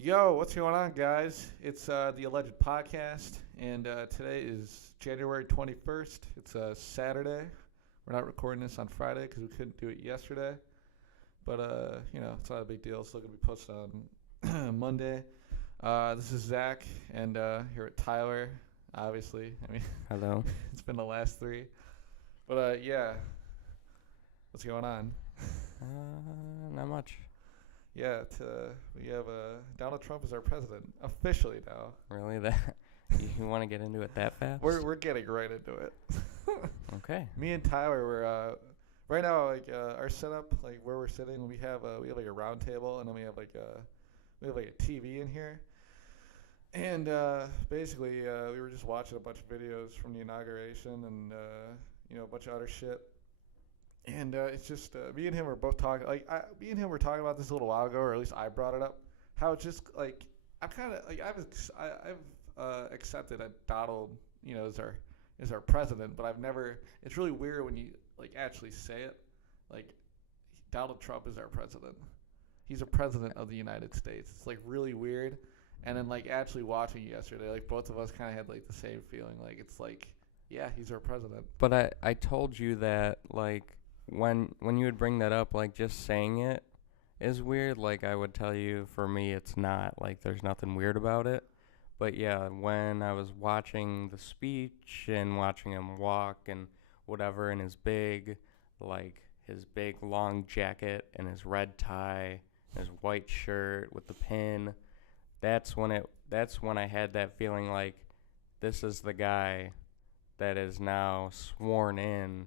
Yo, what's going on, guys? It's the Alleged Podcast, and today is January 21st. It's Saturday. We're not recording this on Friday because we couldn't do it yesterday. But, it's not a big deal. It's still going to be posted on Monday. This is Zach, and here at Tyler, obviously. I mean, Hello. it's been the last three. But, what's going on? Not much. Yeah, we have Donald Trump as our president officially now. Really? That you want to get into it that fast? We're getting right into it. Okay. Me and Tyler were right now our setup, like where we're sitting. We have like a round table, and then we have like a TV in here. And basically we were just watching a bunch of videos from the inauguration and a bunch of other shit. And it's just me and him were both talking. Me and him were talking about this a little while ago, or at least I brought it up. How it's just like I'm kind of like I've accepted that Donald, is our president, but I've never. It's really weird when you like actually say it. Like Donald Trump is our president. He's a president of the United States. It's like really weird. And then like actually watching it yesterday, like both of us kind of had like the same feeling. Like it's like, yeah, he's our president. But I told you that like when you would bring that up, like just saying it is weird. Like I would tell you, for me, it's not. Like there's nothing weird about it. But yeah, when I was watching the speech and watching him walk and whatever in his big long jacket and his red tie and his white shirt with the pin, that's when I had that feeling like this is the guy that is now sworn in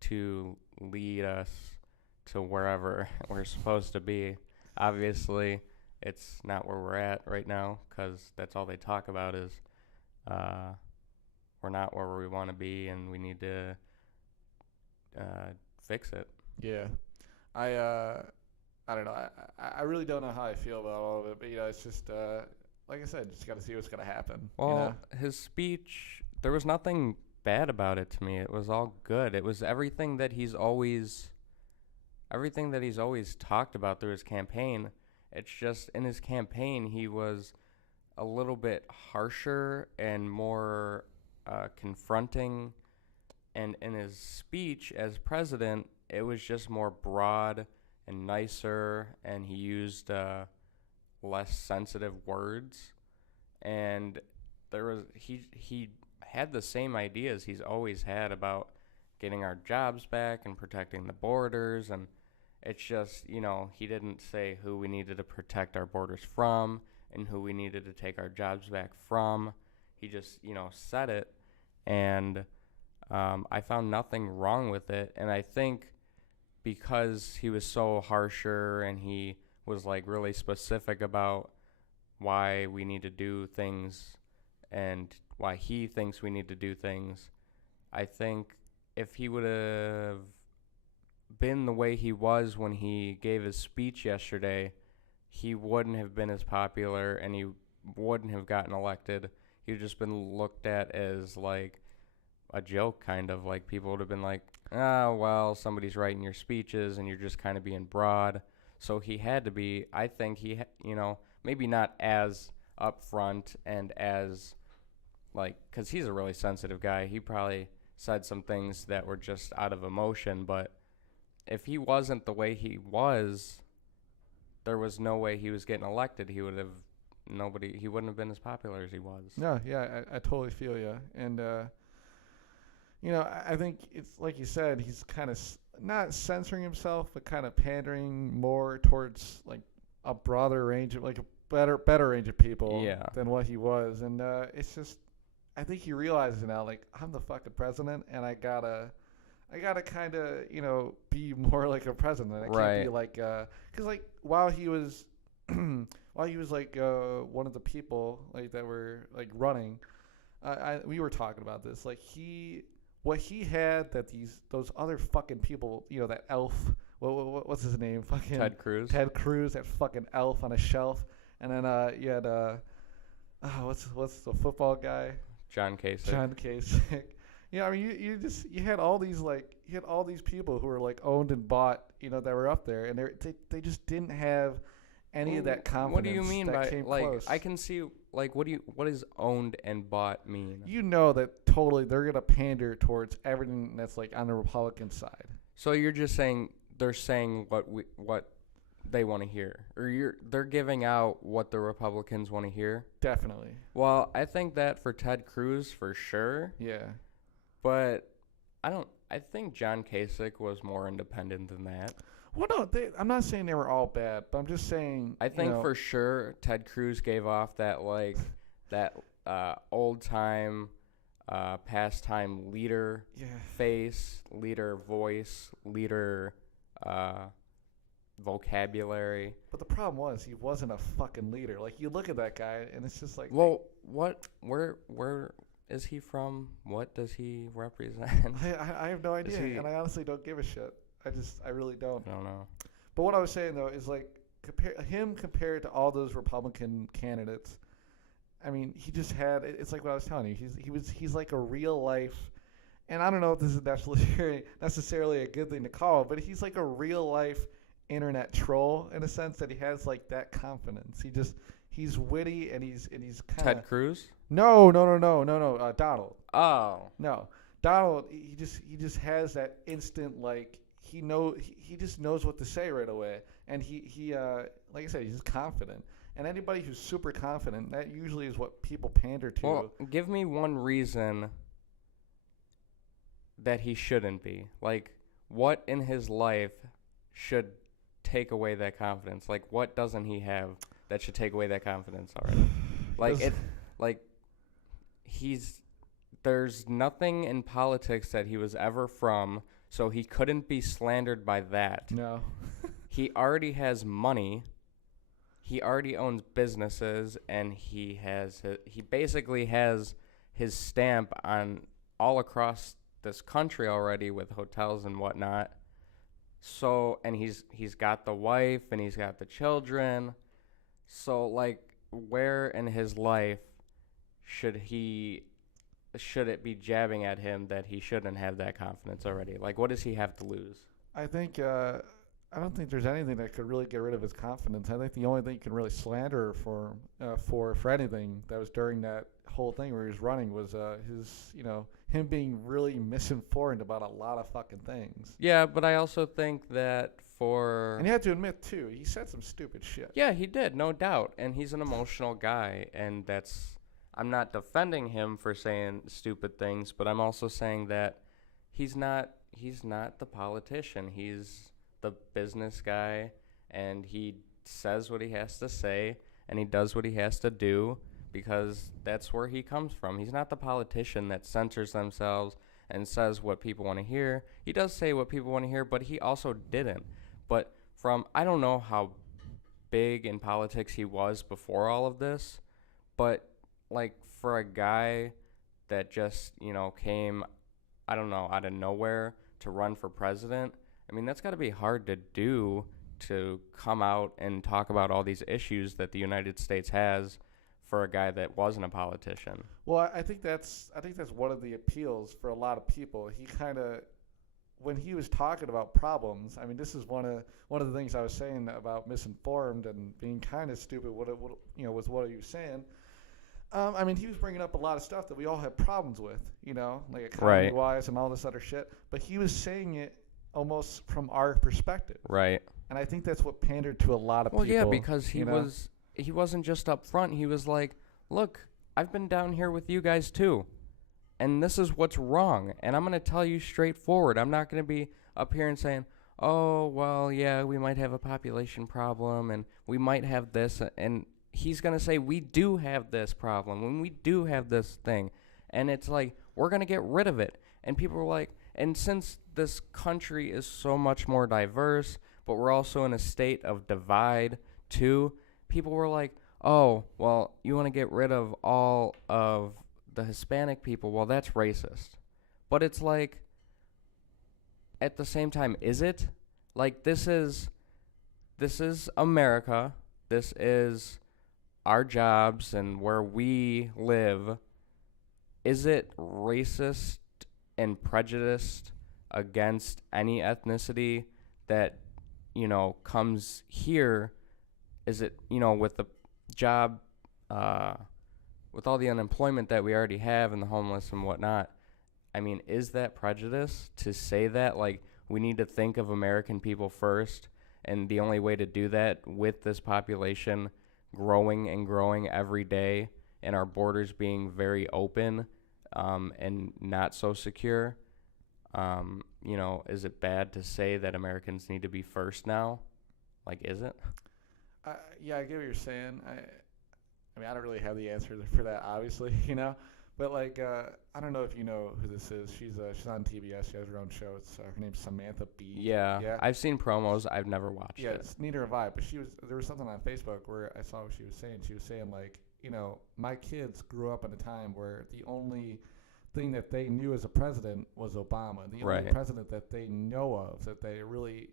to lead us to wherever we're supposed to be. Obviously, it's not where we're at right now because that's all they talk about is we're not where we want to be and we need to fix it. Yeah, I don't know. I really don't know how I feel about all of it, but it's just like I said, just got to see what's gonna happen. Well, his speech, there was nothing bad about it to me. It was all good. It was everything that he's always talked about through his campaign. It's just in his campaign he was a little bit harsher and more confronting, and in his speech as president it was just more broad and nicer, and he used less sensitive words, and he had the same ideas he's always had about getting our jobs back and protecting the borders, and it's just, he didn't say who we needed to protect our borders from and who we needed to take our jobs back from. He just, said it, and I found nothing wrong with it, and I think because he was so harsher and he was like really specific about why we need to do things and why he thinks we need to do things, I think if he would have been the way he was when he gave his speech yesterday, he wouldn't have been as popular and he wouldn't have gotten elected. He would have just been looked at as like a joke, kind of. Like people would have been like, well, somebody's writing your speeches and you're just kind of being broad. So he had to be, I think maybe not as upfront and as like, because he's a really sensitive guy. He probably said some things that were just out of emotion, but if he wasn't the way he was, there was no way he was getting elected. He wouldn't have been as popular as he was. No, yeah, I totally feel you. And, I think it's like you said, he's kind of not censoring himself, but kind of pandering more towards like a broader range of like a better range of people than what he was. And it's just, I think he realizes now, like, I'm the fucking president and I gotta kind of, be more like a president. I can't be like, cause like while he was like one of the people like that were like running, we were talking about this. Like what he had that those other fucking people, that elf, what's his name? Fucking Ted Cruz, that fucking elf on a shelf, and then you had what's the football guy? John Kasich. I mean, you had all these people who were like owned and bought, that were up there, and they just didn't have any of that confidence. What do you mean that by came like? close. I can see like what does owned and bought mean? You know that totally they're gonna pander towards everything that's like on the Republican side. So you're just saying they're saying what they want to hear, or they're giving out what the Republicans want to hear. Definitely. Well, I think that for Ted Cruz for sure, Yeah. but I think John Kasich was more independent than that. Well, no, I'm not saying they were all bad, but I'm just saying. I think for sure Ted Cruz gave off that like that old time pastime leader face, leader voice, leader vocabulary. But the problem was he wasn't a fucking leader. Like you look at that guy and it's just like. Well, where is he from? What does he represent? I have no idea, and I honestly don't give a shit. I really don't. I don't know. But what I was saying though is like compared to all those Republican candidates. I mean, he just had. It's like what I was telling you. He's like a real life, and I don't know if this is necessarily a good thing to call, but he's like a real life internet troll in a sense that he has like that confidence. He's witty and he's kind of. Ted Cruz? No. Donald. Oh. No, Donald. He just has that instant like he just knows what to say right away, and he like I said, he's just confident. And anybody who's super confident, that usually is what people pander to. Well, give me one reason that he shouldn't be. Like, what in his life should take away that confidence? Like, what doesn't he have that should take away that confidence already? There's nothing in politics that he was ever from, so he couldn't be slandered by that. No. He already has money. He already owns businesses, and he basically has his stamp on all across this country already with hotels and whatnot. So, and he's got the wife and he's got the children. So, like, where in his life should it be jabbing at him that he shouldn't have that confidence already? Like, what does he have to lose? I think I don't think there's anything that could really get rid of his confidence. I think the only thing you can really slander for anything that was during that whole thing where he was running was him being really misinformed about a lot of fucking things. Yeah, but I also think that and you have to admit too, he said some stupid shit. Yeah, he did, no doubt, and he's an emotional guy, and I'm not defending him for saying stupid things, but I'm also saying that he's not the politician. He's the business guy, and he says what he has to say, and he does what he has to do because that's where he comes from. He's not the politician that censors themselves and says what people want to hear. He does say what people want to hear, but he also didn't. But I don't know how big in politics he was before all of this, but like for a guy that just, came, I don't know, out of nowhere to run for president, I mean, that's got to be hard to do, to come out and talk about all these issues that the United States has for a guy that wasn't a politician. Well, I think that's one of the appeals for a lot of people. He kind of, when he was talking about problems, I mean, this is one of the things I was saying about misinformed and being kind of stupid. What was what he was saying. I mean, he was bringing up a lot of stuff that we all have problems with, like economy-wise and all this other shit. But he was saying it almost from our perspective. Right. And I think that's what pandered to a lot of people. Well, yeah, because he wasn't just up front. He was like, look, I've been down here with you guys too, and this is what's wrong, and I'm going to tell you straightforward. I'm not going to be up here and saying, oh, well, yeah, we might have a population problem, and we might have this, and he's going to say, we do have this problem, and we do have this thing, and it's like, we're going to get rid of it. And people are like, and since this country is so much more diverse, but we're also in a state of divide too, people were like, oh, well, you want to get rid of all of the Hispanic people? Well, that's racist. But it's like, at the same time, is it? Like, this is America. This is our jobs and where we live. Is it racist and prejudiced against any ethnicity that, comes here is it, with the job, with all the unemployment that we already have and the homeless and whatnot, I mean, is that prejudice to say that? Like, we need to think of American people first, and the only way to do that with this population growing and growing every day and our borders being very open and not so secure, is it bad to say that Americans need to be first now? Like, is it? Yeah, I get what you're saying. I mean, I don't really have the answer for that, obviously, But like, I don't know if you know who this is. She's on TBS. She has her own show. It's her name's Samantha Bee. Yeah, I've seen promos. I've never watched it. Yeah, it's neither have I. But there was something on Facebook where I saw what she was saying. She was saying like, my kids grew up in a time where the only thing that they knew as a president was Obama. The only president that they know of, that they really,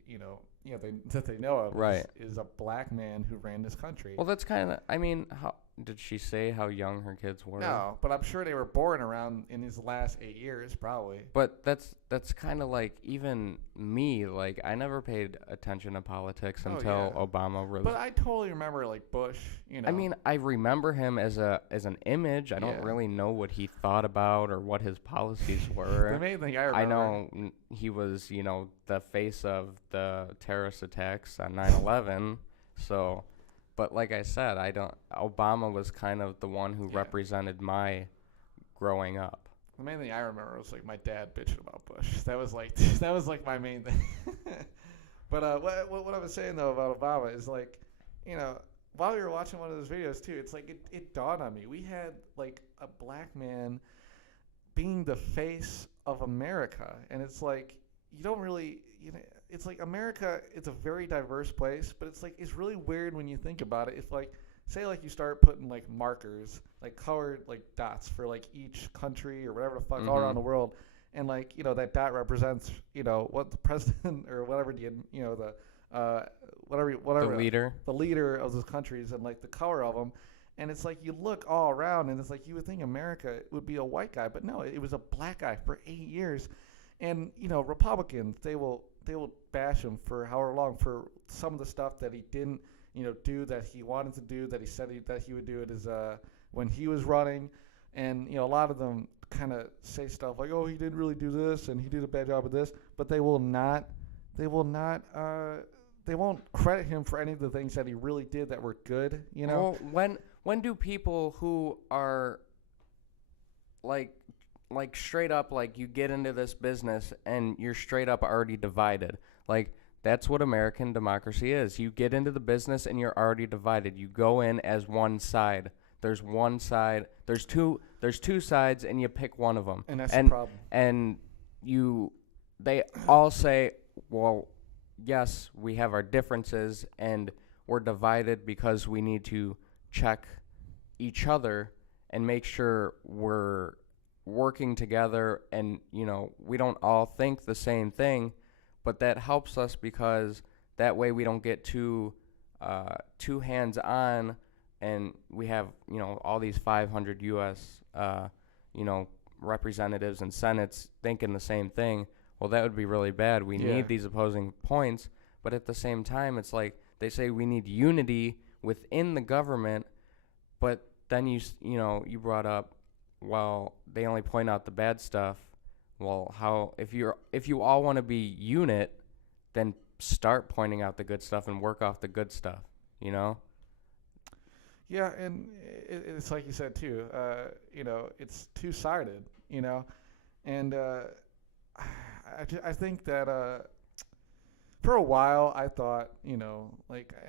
that they know of, is a black man who ran this country. Well, that's kind of. I mean, how did she say how young her kids were? No, but I'm sure they were born around in his last 8 years, probably. But that's kind of like even me. Like, I never paid attention to politics until Obama really. But I totally remember like Bush. I mean, I remember him as an image. I don't really know what he thought about or what his policies were. The main thing I remember. I know he was, the face of the terrorist attacks on 9/11. So. But like I said, Obama was kind of the one who represented my growing up. The main thing I remember was like my dad bitching about Bush. That was like my main thing. But what I was saying though about Obama is like, while we were watching one of those videos too, it's like it dawned on me. We had like a black man being the face of America, and it's like you don't really, it's like America, it's a very diverse place, but it's really weird when you think about it. If like, say like you start putting like markers, like colored like dots for like each country or whatever the fuck all around the world, and like, that dot represents, what the president or whatever the leader of those countries and like the color of them. And it's like you look all around and it's like you would think America would be a white guy, but no, it was a black guy for 8 years. And, Republicans, they will bash him for however long for some of the stuff that he didn't, do that he wanted to do, that he said that he would do it when he was running. And, a lot of them kind of say stuff like, oh, he didn't really do this and he did a bad job of this, but they won't credit him for any of the things that he really did that were good, Well, when do people who are like straight up, like, you get into this business and you're straight up already divided? Like, that's what American democracy is. You get into the business and you're already divided. You go in as one side. There's one side. There's two sides, and you pick one of them. And that's the problem. And they all say, well, yes, we have our differences and we're divided because we need to check each other and make sure we're working together, and we don't all think the same thing, but that helps us because that way we don't get too hands on, and we have all these 500 U.S. Representatives and senates thinking the same thing. Well, that would be really bad. We need these opposing points, but at the same time, it's like they say we need unity within the government, but then you brought up, well, they only point out the bad stuff. Well, if you all want to be unit, then start pointing out the good stuff and work off the good stuff, Yeah, and it's like you said too. It's two-sided, and I think that for a while I thought, and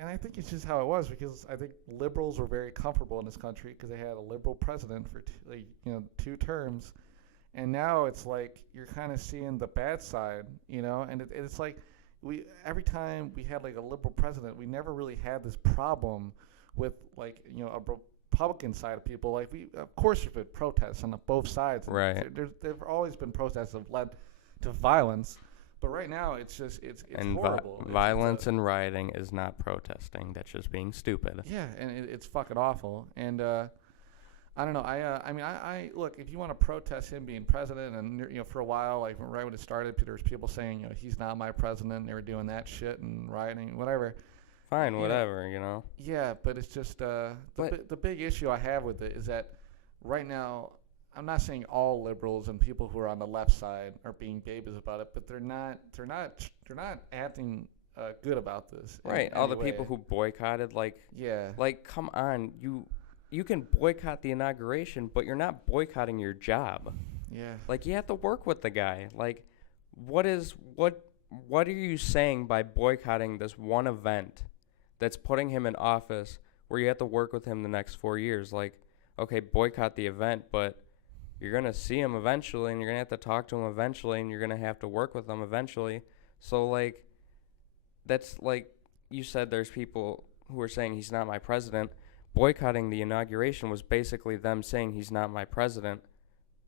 I think it's just how it was, because I think liberals were very comfortable in this country because they had a liberal president for 2 terms, and now it's like you're kind of seeing the bad side, and it's like every time we had like a liberal president, we never really had this problem with like a Republican side of people. Like of course there's been protests on both sides. Right. There've always been protests that have led to violence. But right now, it's horrible. Violence and rioting is not protesting. That's just being stupid. Yeah, and it's fucking awful. And I don't know. I look, if you want to protest him being president, and for a while, like right when it started, there was people saying, he's not my president. They were doing that shit and rioting, whatever. Fine, You know, whatever, you know. yeah, but it's just But the big issue I have with it is that right now I'm not saying all liberals and people who are on the left side are being babies about it, but they're not acting good about this in right, all any the people way. who boycotted, Yeah, come on, you can boycott the inauguration, but you're not boycotting your job. yeah, Like, you have to work with the guy. Like, what is what are you saying by boycotting this one event that's putting him in office where you have to work with him the next 4 years? Like, okay, boycott the event, but you're gonna see him eventually, and you're gonna have to talk to him eventually, and you're gonna have to work with him eventually. So, like, that's like you said. There's people who are saying he's not my president. Boycotting the inauguration was basically them saying he's not my president,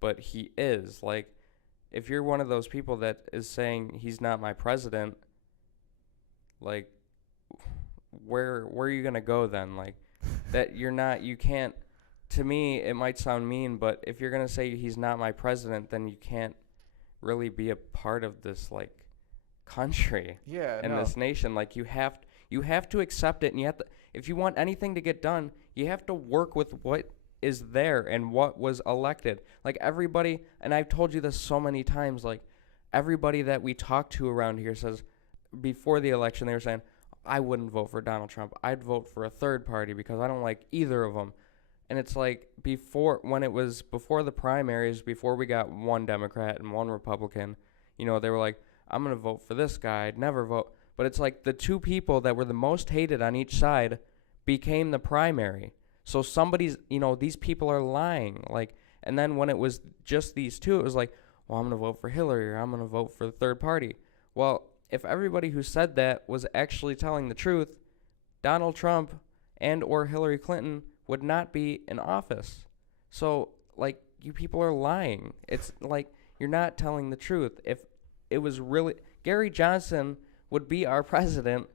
but he is. Like, if you're one of those people that is saying he's not my president, like, where are you gonna go then? Like, that you're not, you can't. To me, it might sound mean, but if you're gonna say he's not my president, then you can't really be a part of this, like, country yeah. and No, this nation. Like, you have to accept it, and you have to, if you want anything to get done, you have to work with what is there and what was elected. Like, everybody, and I've told you this so many times, like, everybody that we talk to around here says before the election they were saying, I wouldn't vote for Donald Trump. I'd vote for a third party because I don't like either of them. And it's like, when it was before the primaries, before we got one Democrat and one Republican, they were like, I'm going to vote for this guy. I'd never vote. But it's like the two people that were the most hated on each side became the primary. So these people are lying. Like, and then when it was just these two, it was like, well, I'm going to vote for Hillary, or I'm going to vote for the third party. Well, if everybody who said that was actually telling the truth, Donald Trump and or Hillary Clinton would not be in office. So, like, you people are lying. It's like, you're not telling the truth. If it was really, Gary Johnson would be our president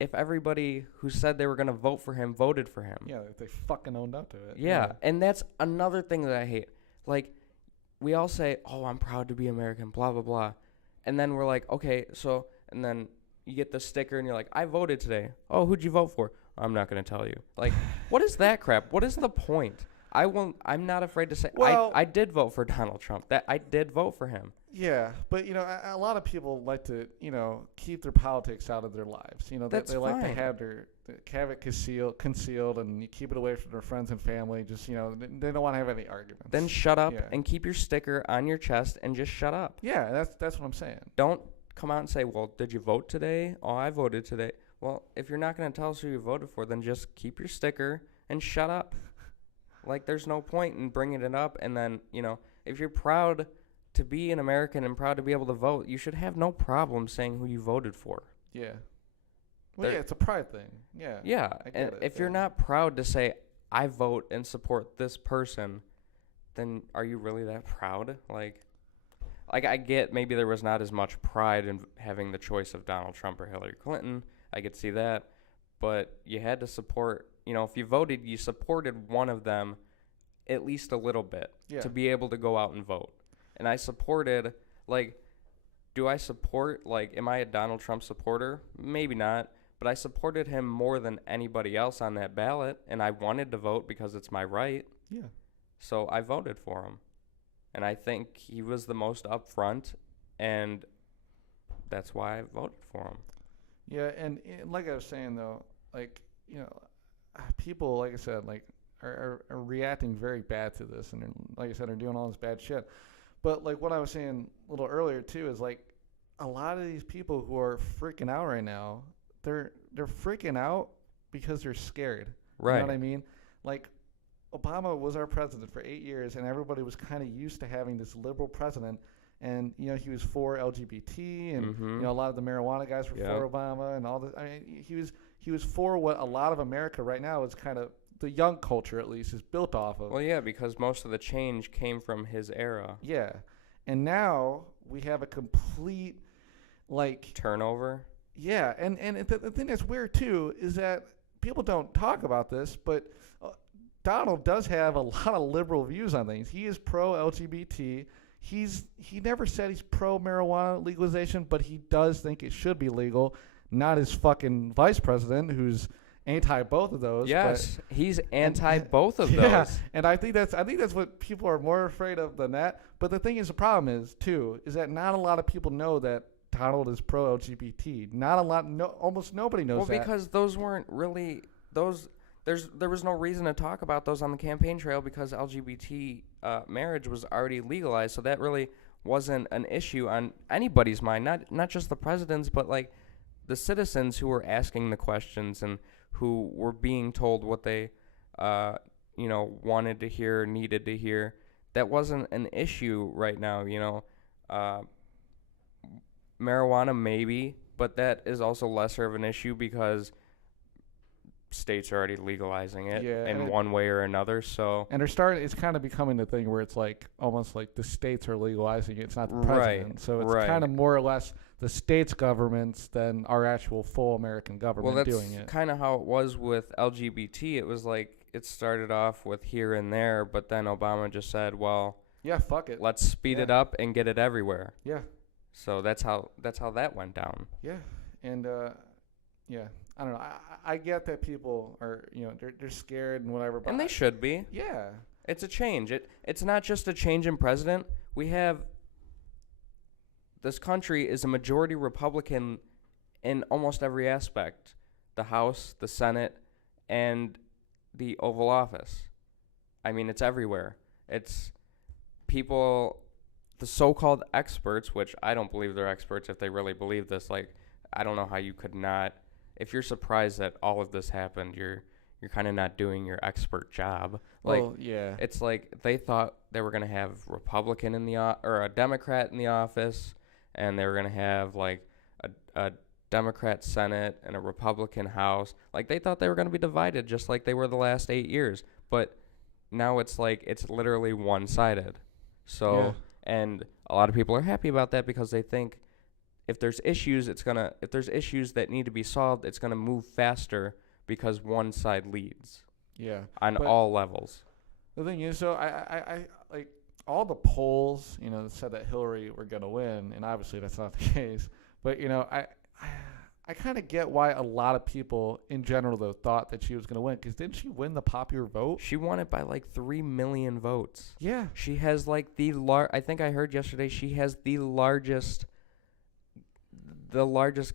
if everybody who said they were going to vote for him voted for him. yeah, if they fucking owned up to it. Yeah, and that's another thing that I hate. Like, we all say, oh, I'm proud to be American, blah, blah, blah. And then we're like, okay, so, and then you get the sticker and you're like, I voted today. Oh, who'd you vote for? I'm not going to tell you. Like, what is that crap? What is the point? I'm not afraid to say, Well, I did vote for Donald Trump. That I did vote for him. yeah, but a lot of people like to keep their politics out of their lives. That's they like to fine. have it concealed, and you keep it away from their friends and family. Just they don't want to have any arguments. Then shut up Yeah. and keep your sticker on your chest and just shut up. Yeah, that's what I'm saying. Don't come out and say, well, did you vote today? Oh, I voted today. Well, if you're not going to tell us who you voted for, then just keep your sticker and shut up. Like, there's no point in bringing it up. And then, if you're proud to be an American and proud to be able to vote, you should have no problem saying who you voted for. Yeah. Well, yeah, it's a pride thing. Yeah. Yeah, I get and it, if you're yeah. not proud to say, I vote and support this person, then are you really that proud? Like I get maybe there was not as much pride in having the choice of Donald Trump or Hillary Clinton. I could see that. But you had to support, if you voted, you supported one of them at least a little bit to be able to go out and vote. And I supported, do I support, am I a Donald Trump supporter? Maybe not. But I supported him more than anybody else on that ballot, and I wanted to vote because it's my right. Yeah. So I voted for him. And I think he was the most upfront, and that's why I voted for him. Yeah, and like I was saying though, people, like I said, are reacting very bad to this, and like I said, are doing all this bad shit. But what I was saying a little earlier too is a lot of these people who are freaking out right now, they're freaking out because they're scared. Right. You know what I mean? Obama was our president for 8 years, and everybody was kind of used to having this liberal president. And he was for LGBT, and a lot of the marijuana guys were for Obama, and all this. I mean, he was for what a lot of America right now is kind of, the young culture at least, is built off of. Well, yeah, because most of the change came from his era. Yeah, and now we have a complete turnover. Yeah, and the thing that's weird too is that people don't talk about this, but Donald does have a lot of liberal views on things. He is pro LGBT. He never said he's pro marijuana legalization, but he does think it should be legal. not his fucking vice president, who's anti both of those. Yes, he's anti both of yeah, those. and I think that's what people are more afraid of than that. But the thing is, the problem is too, is that not a lot of people know that Donald is pro LGBT. Not a lot, almost nobody knows that. Well, because those weren't really those. There was no reason to talk about those on the campaign trail because LGBT marriage was already legalized, so that really wasn't an issue on anybody's mind. Not just the president's, but like the citizens who were asking the questions and who were being told what they, wanted to hear, needed to hear. That wasn't an issue right now. Marijuana maybe, but that is also lesser of an issue because states are already legalizing it in one way or another. So and it's kind of becoming the thing where it's like almost like the states are legalizing it. It's not the president. Right, so it's kind of more or less the states' governments than our actual full American government doing it. Well, that's kind of how it was with LGBT. It was like it started off with here and there, but then Obama just said, well, yeah, fuck it. Let's speed it up and get it everywhere. Yeah. So that's how that went down. Yeah. And I don't know. I get that people are, they're scared and whatever. But and they should be. Yeah. It's a change. It's not just a change in president. This country is a majority Republican in almost every aspect. The House, the Senate, and the Oval Office. I mean, it's everywhere. It's people, the so-called experts, which I don't believe they're experts if they really believe this. Like, I don't know how you could not. If you're surprised that all of this happened, you're kind of not doing your expert job. Like, well, yeah. It's like they thought they were going to have Republican or a Democrat in the office, and they were going to have like a Democrat Senate and a Republican House. Like they thought they were going to be divided just like they were the last 8 years. But now it's like it's literally one-sided. So, and a lot of people are happy about that because they think if there's issues that need to be solved, it's gonna move faster because one side leads. Yeah. On all levels. The thing is, so I like all the polls, said that Hillary were gonna win, and obviously that's not the case. But I kind of get why a lot of people in general though thought that she was gonna win because didn't she win the popular vote? She won it by like 3 million votes. Yeah. She has like I think I heard yesterday she has the largest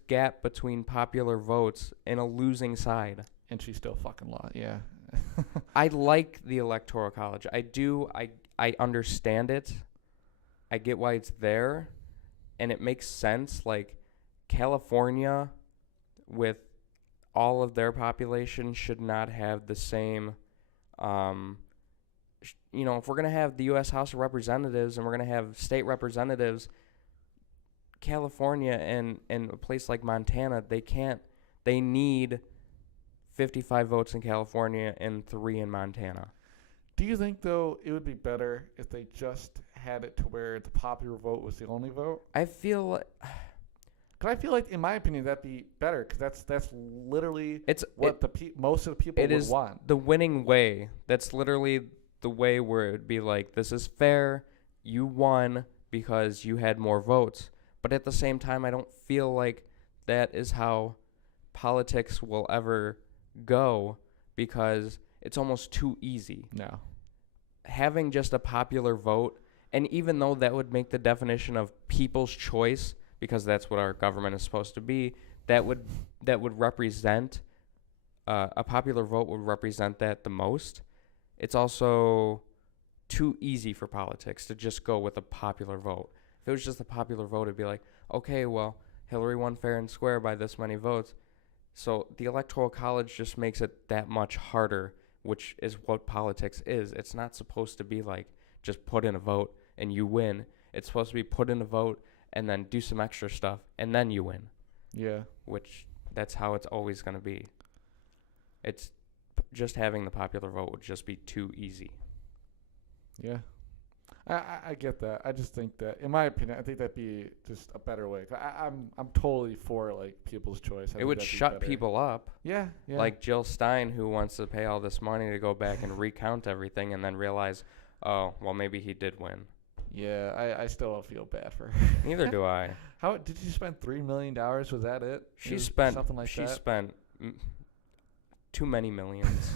gap between popular votes in a losing side. And she still fucking lost, yeah. I like the Electoral College. I do. I understand it. I get why it's there. And it makes sense. Like, California, with all of their population, should not have the same, if we're going to have the U.S. House of Representatives and we're going to have state representatives, California and a place like Montana, they need 55 votes in California and 3 in Montana. Do you think, though, it would be better if they just had it to where the popular vote was the only vote? I feel like... Because I feel like, in my opinion, that'd be better because that's literally most of the people would want. It is the winning way. That's literally the way where it would be like, this is fair, you won because you had more votes. But at the same time, I don't feel like that is how politics will ever go because it's almost too easy. No. Having just a popular vote, and even though that would make the definition of people's choice, because that's what our government is supposed to be, that would represent, a popular vote would represent that the most. It's also too easy for politics to just go with a popular vote. If it was just a popular vote, it'd be like, okay, well, Hillary won fair and square by this many votes. So the Electoral College just makes it that much harder, which is what politics is. It's not supposed to be like just put in a vote and you win. It's supposed to be put in a vote and then do some extra stuff and then you win. Yeah. Which that's how it's always going to be. It's just having the popular vote would just be too easy. Yeah. I get that. I just think that, in my opinion, I think that'd be just a better way. I'm totally for like people's choice. It would shut people up. Yeah. Like Jill Stein, who wants to pay all this money to go back and recount everything, and then realize, oh, well, maybe he did win. Yeah, I still don't feel bad for her. Neither do I. How did she spend $3 million? Was that it? She It was spent something like she that. spent too many millions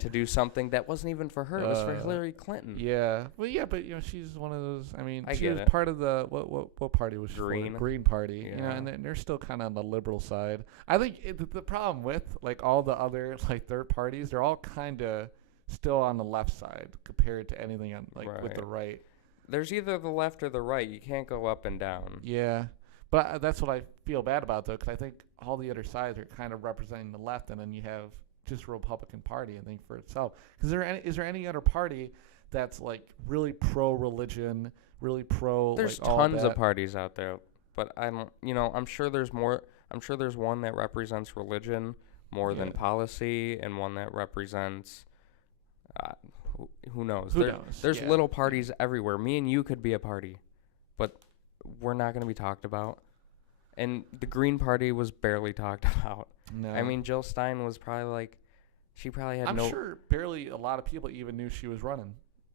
to do something that wasn't even for her. It was for Hillary Clinton. Yeah, well, yeah, but she's one of those. I mean, I she get was it. part of the what party was she for? Green. Green Party. Yeah. And they're still kind of on the liberal side. I think the problem with like all the other like third parties, they're all kind of still on the left side compared to anything on like with the right. There's either the left or the right. You can't go up and down. Yeah, but that's what I feel bad about though, because I think all the other sides are kind of representing the left, and then you have just Republican Party, I think, for itself. Because is there any other party that's like really pro-religion, really pro? There's like, all tons that? of parties out there, but I don't. I'm sure there's more. I'm sure there's one that represents religion more than policy, and one that represents. Who knows? Who knows? There's little parties everywhere. Me and you could be a party, but we're not going to be talked about. And the Green Party was barely talked about. No. I mean, Jill Stein was probably like, she probably had I'm no. sure barely a lot of people even knew she was running.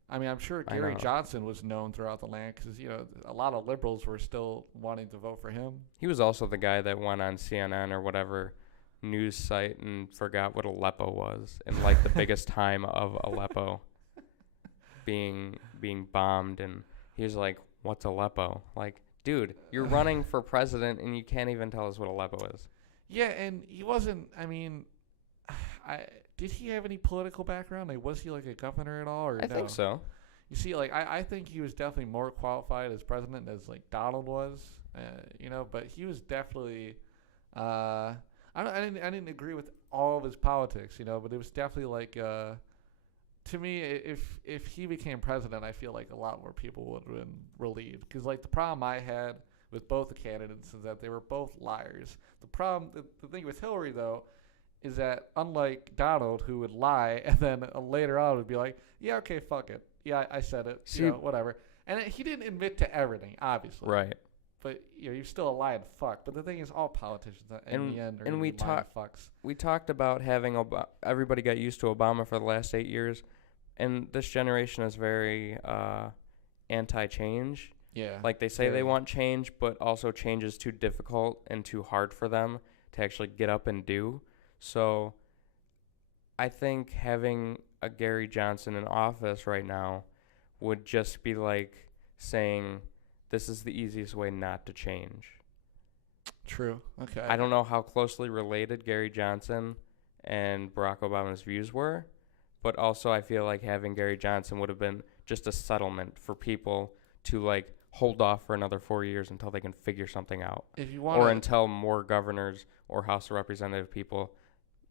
I mean, I'm sure Gary Johnson was known throughout the land because a lot of liberals were still wanting to vote for him. He was also the guy that went on CNN or whatever news site and forgot what Aleppo was, and like the biggest time of Aleppo being bombed, and he was like, "What's Aleppo?" Like, dude, you're running for president and you can't even tell us what Aleppo is. Yeah, and he wasn't. I mean, did he have any political background? Like, was he like a governor at all, or I no? think so. You see, like I think he was definitely more qualified as president as like Donald was. But he was definitely. I didn't agree with all of his politics, but it was definitely like. To me, if he became president, I feel like a lot more people would have been relieved. Because like the problem I had with both the candidates is that they were both liars. The thing with Hillary though, is that unlike Donald, who would lie and then later on would be like, yeah, okay, fuck it, yeah, I said it, whatever. And he didn't admit to everything, obviously. Right. But you're still a lying fuck. But the thing is, all politicians in the end are lying fucks. We talked about having everybody got used to Obama for the last 8 years, and this generation is very anti-change. Yeah. Like they say they want change, but also change is too difficult and too hard for them to actually get up and do. So I think having a Gary Johnson in office right now would just be like saying, this is the easiest way not to change. True. Okay. I don't know how closely related Gary Johnson and Barack Obama's views were, but also I feel like having Gary Johnson would have been just a settlement for people to like hold off for another 4 years until they can figure something out. If you want, or until more governors or House of Representative people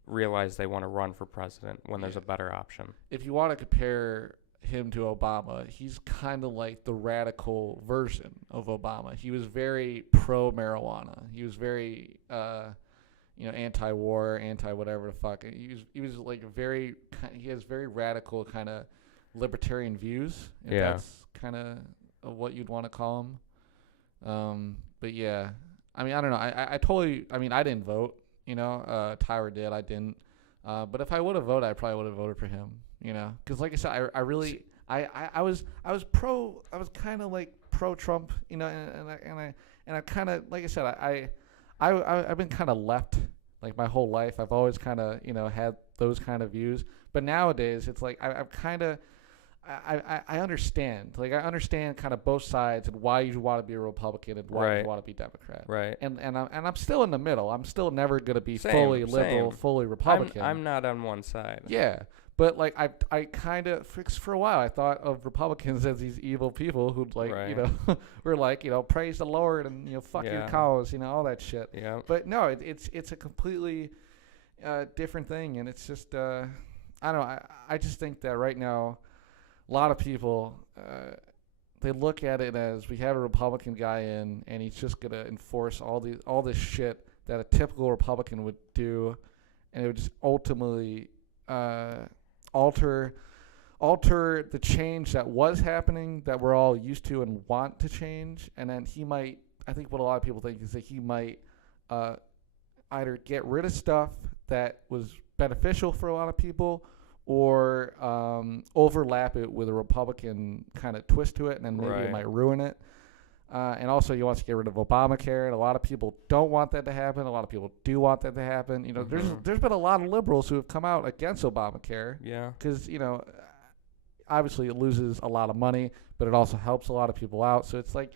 realize they want to run for president when there's a better option. If you want to compare him to Obama, he's kind of like the radical version of Obama. He was very pro marijuana. He was very anti-war, anti-whatever the fuck. He was like he has very radical kind of libertarian views. If that's kind of what you'd want to call him. But yeah, I mean, I don't know. I totally. I mean, I didn't vote. Tyler did. I didn't. But if I would have voted, I probably would have voted for him. Because like I said, I really I was kind of like pro Trump. And I kind of, like I said, I've been kind of left like my whole life. I've always kind of had those kind of views. But nowadays, it's like I've kind of. I understand. Like, I understand kind of both sides and why you want to be a Republican and why you want to be Democrat. Right. And I'm still in the middle. I'm still never going to be fully liberal, fully Republican. I'm not on one side. Yeah. But, like, I kind of, for a while, I thought of Republicans as these evil people who'd, like, were like, praise the Lord and, fuck your cows, all that shit. Yeah. But, no, it's a completely different thing. And it's just, I don't know. I just think that right now, a lot of people, they look at it as we have a Republican guy in, and he's just gonna enforce all this shit that a typical Republican would do, and it would just ultimately alter the change that was happening that we're all used to and want to change. And then he might, I think what a lot of people think is that he might either get rid of stuff that was beneficial for a lot of people, or overlap it with a Republican kind of twist to it, and then maybe it Right. might ruin it. And also, he wants to get rid of Obamacare, and a lot of people don't want that to happen. A lot of people do want that to happen. You know, there's been a lot of liberals who have come out against Obamacare Yeah. because obviously it loses a lot of money, but it also helps a lot of people out. So it's like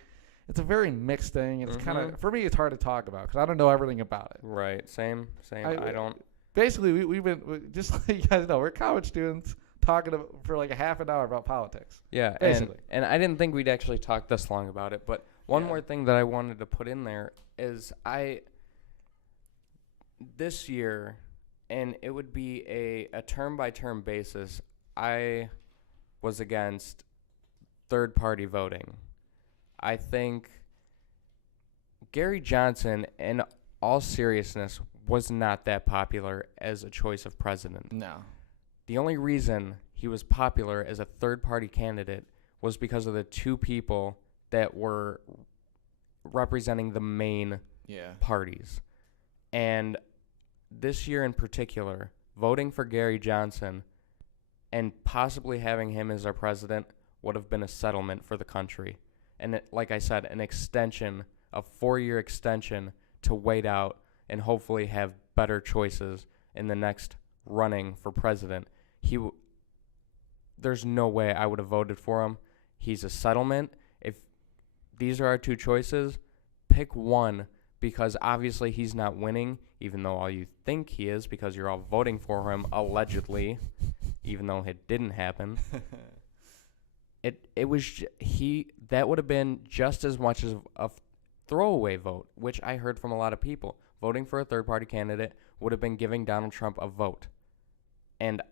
it's a very mixed thing. It's kind of, for me, it's hard to talk about because I don't know everything about it. Right. Same. I don't. Basically, we've been just like you guys know, we're college students talking for like a half an hour about politics. Yeah, basically. and I didn't think we'd actually talk this long about it, but one more thing that I wanted to put in there is this year, and it would be a term-by-term basis, I was against third-party voting. I think Gary Johnson, in all seriousness, was not that popular as a choice of president. No. The only reason he was popular as a third-party candidate was because of the two people that were representing the main parties. And this year in particular, voting for Gary Johnson and possibly having him as our president would have been a settlement for the country. And like I said, an extension, a 4-year extension to wait out and hopefully have better choices in the next running for president. There's no way I would have voted for him. He's a settlement. If these are our two choices, pick one, because obviously he's not winning, even though all you think he is, because you're all voting for him allegedly, even though it didn't happen. That would have been just as much as a throwaway vote, which I heard from a lot of people. Voting for a third-party candidate would have been giving Donald Trump a vote. And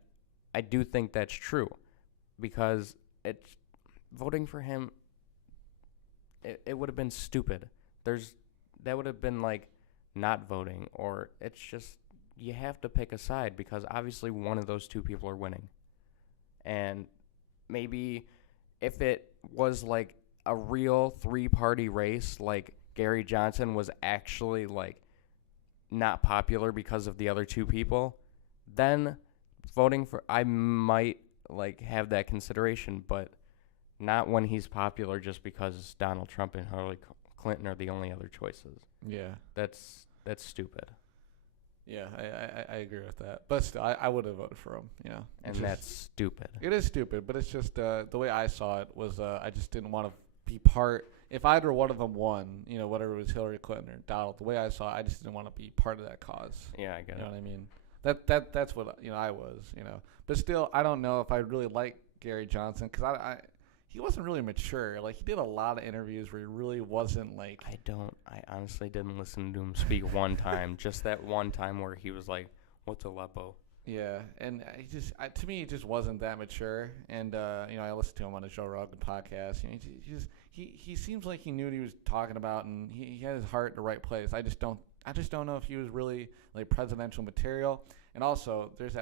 I do think that's true, because voting for him, it would have been stupid. That would have been like not voting, or it's just you have to pick a side because obviously one of those two people are winning. And maybe if it was like a real 3-party race, like Gary Johnson was actually like not popular because of the other two people, then I might like have that consideration, but not when he's popular just because Donald Trump and Hillary Clinton are the only other choices. Yeah. That's stupid. Yeah, I agree with that. But still, I would have voted for him, And that's stupid. It is stupid, but it's just the way I saw it was I just didn't want to be part. If either one of them won, whatever it was Hillary Clinton or Donald, the way I saw it, I just didn't want to be part of that cause. Yeah, I get it. You know what I mean? That's what I was, But still, I don't know if I really like Gary Johnson because he wasn't really mature. Like, he did a lot of interviews where he really wasn't like. I honestly didn't listen to him speak one time. Just that one time where he was like, "What's Aleppo?" Yeah, and to me, he just wasn't that mature. And I listened to him on the Joe Rogan podcast. He seems like he knew what he was talking about, and he had his heart in the right place. I just don't know if he was really like presidential material. And also, there's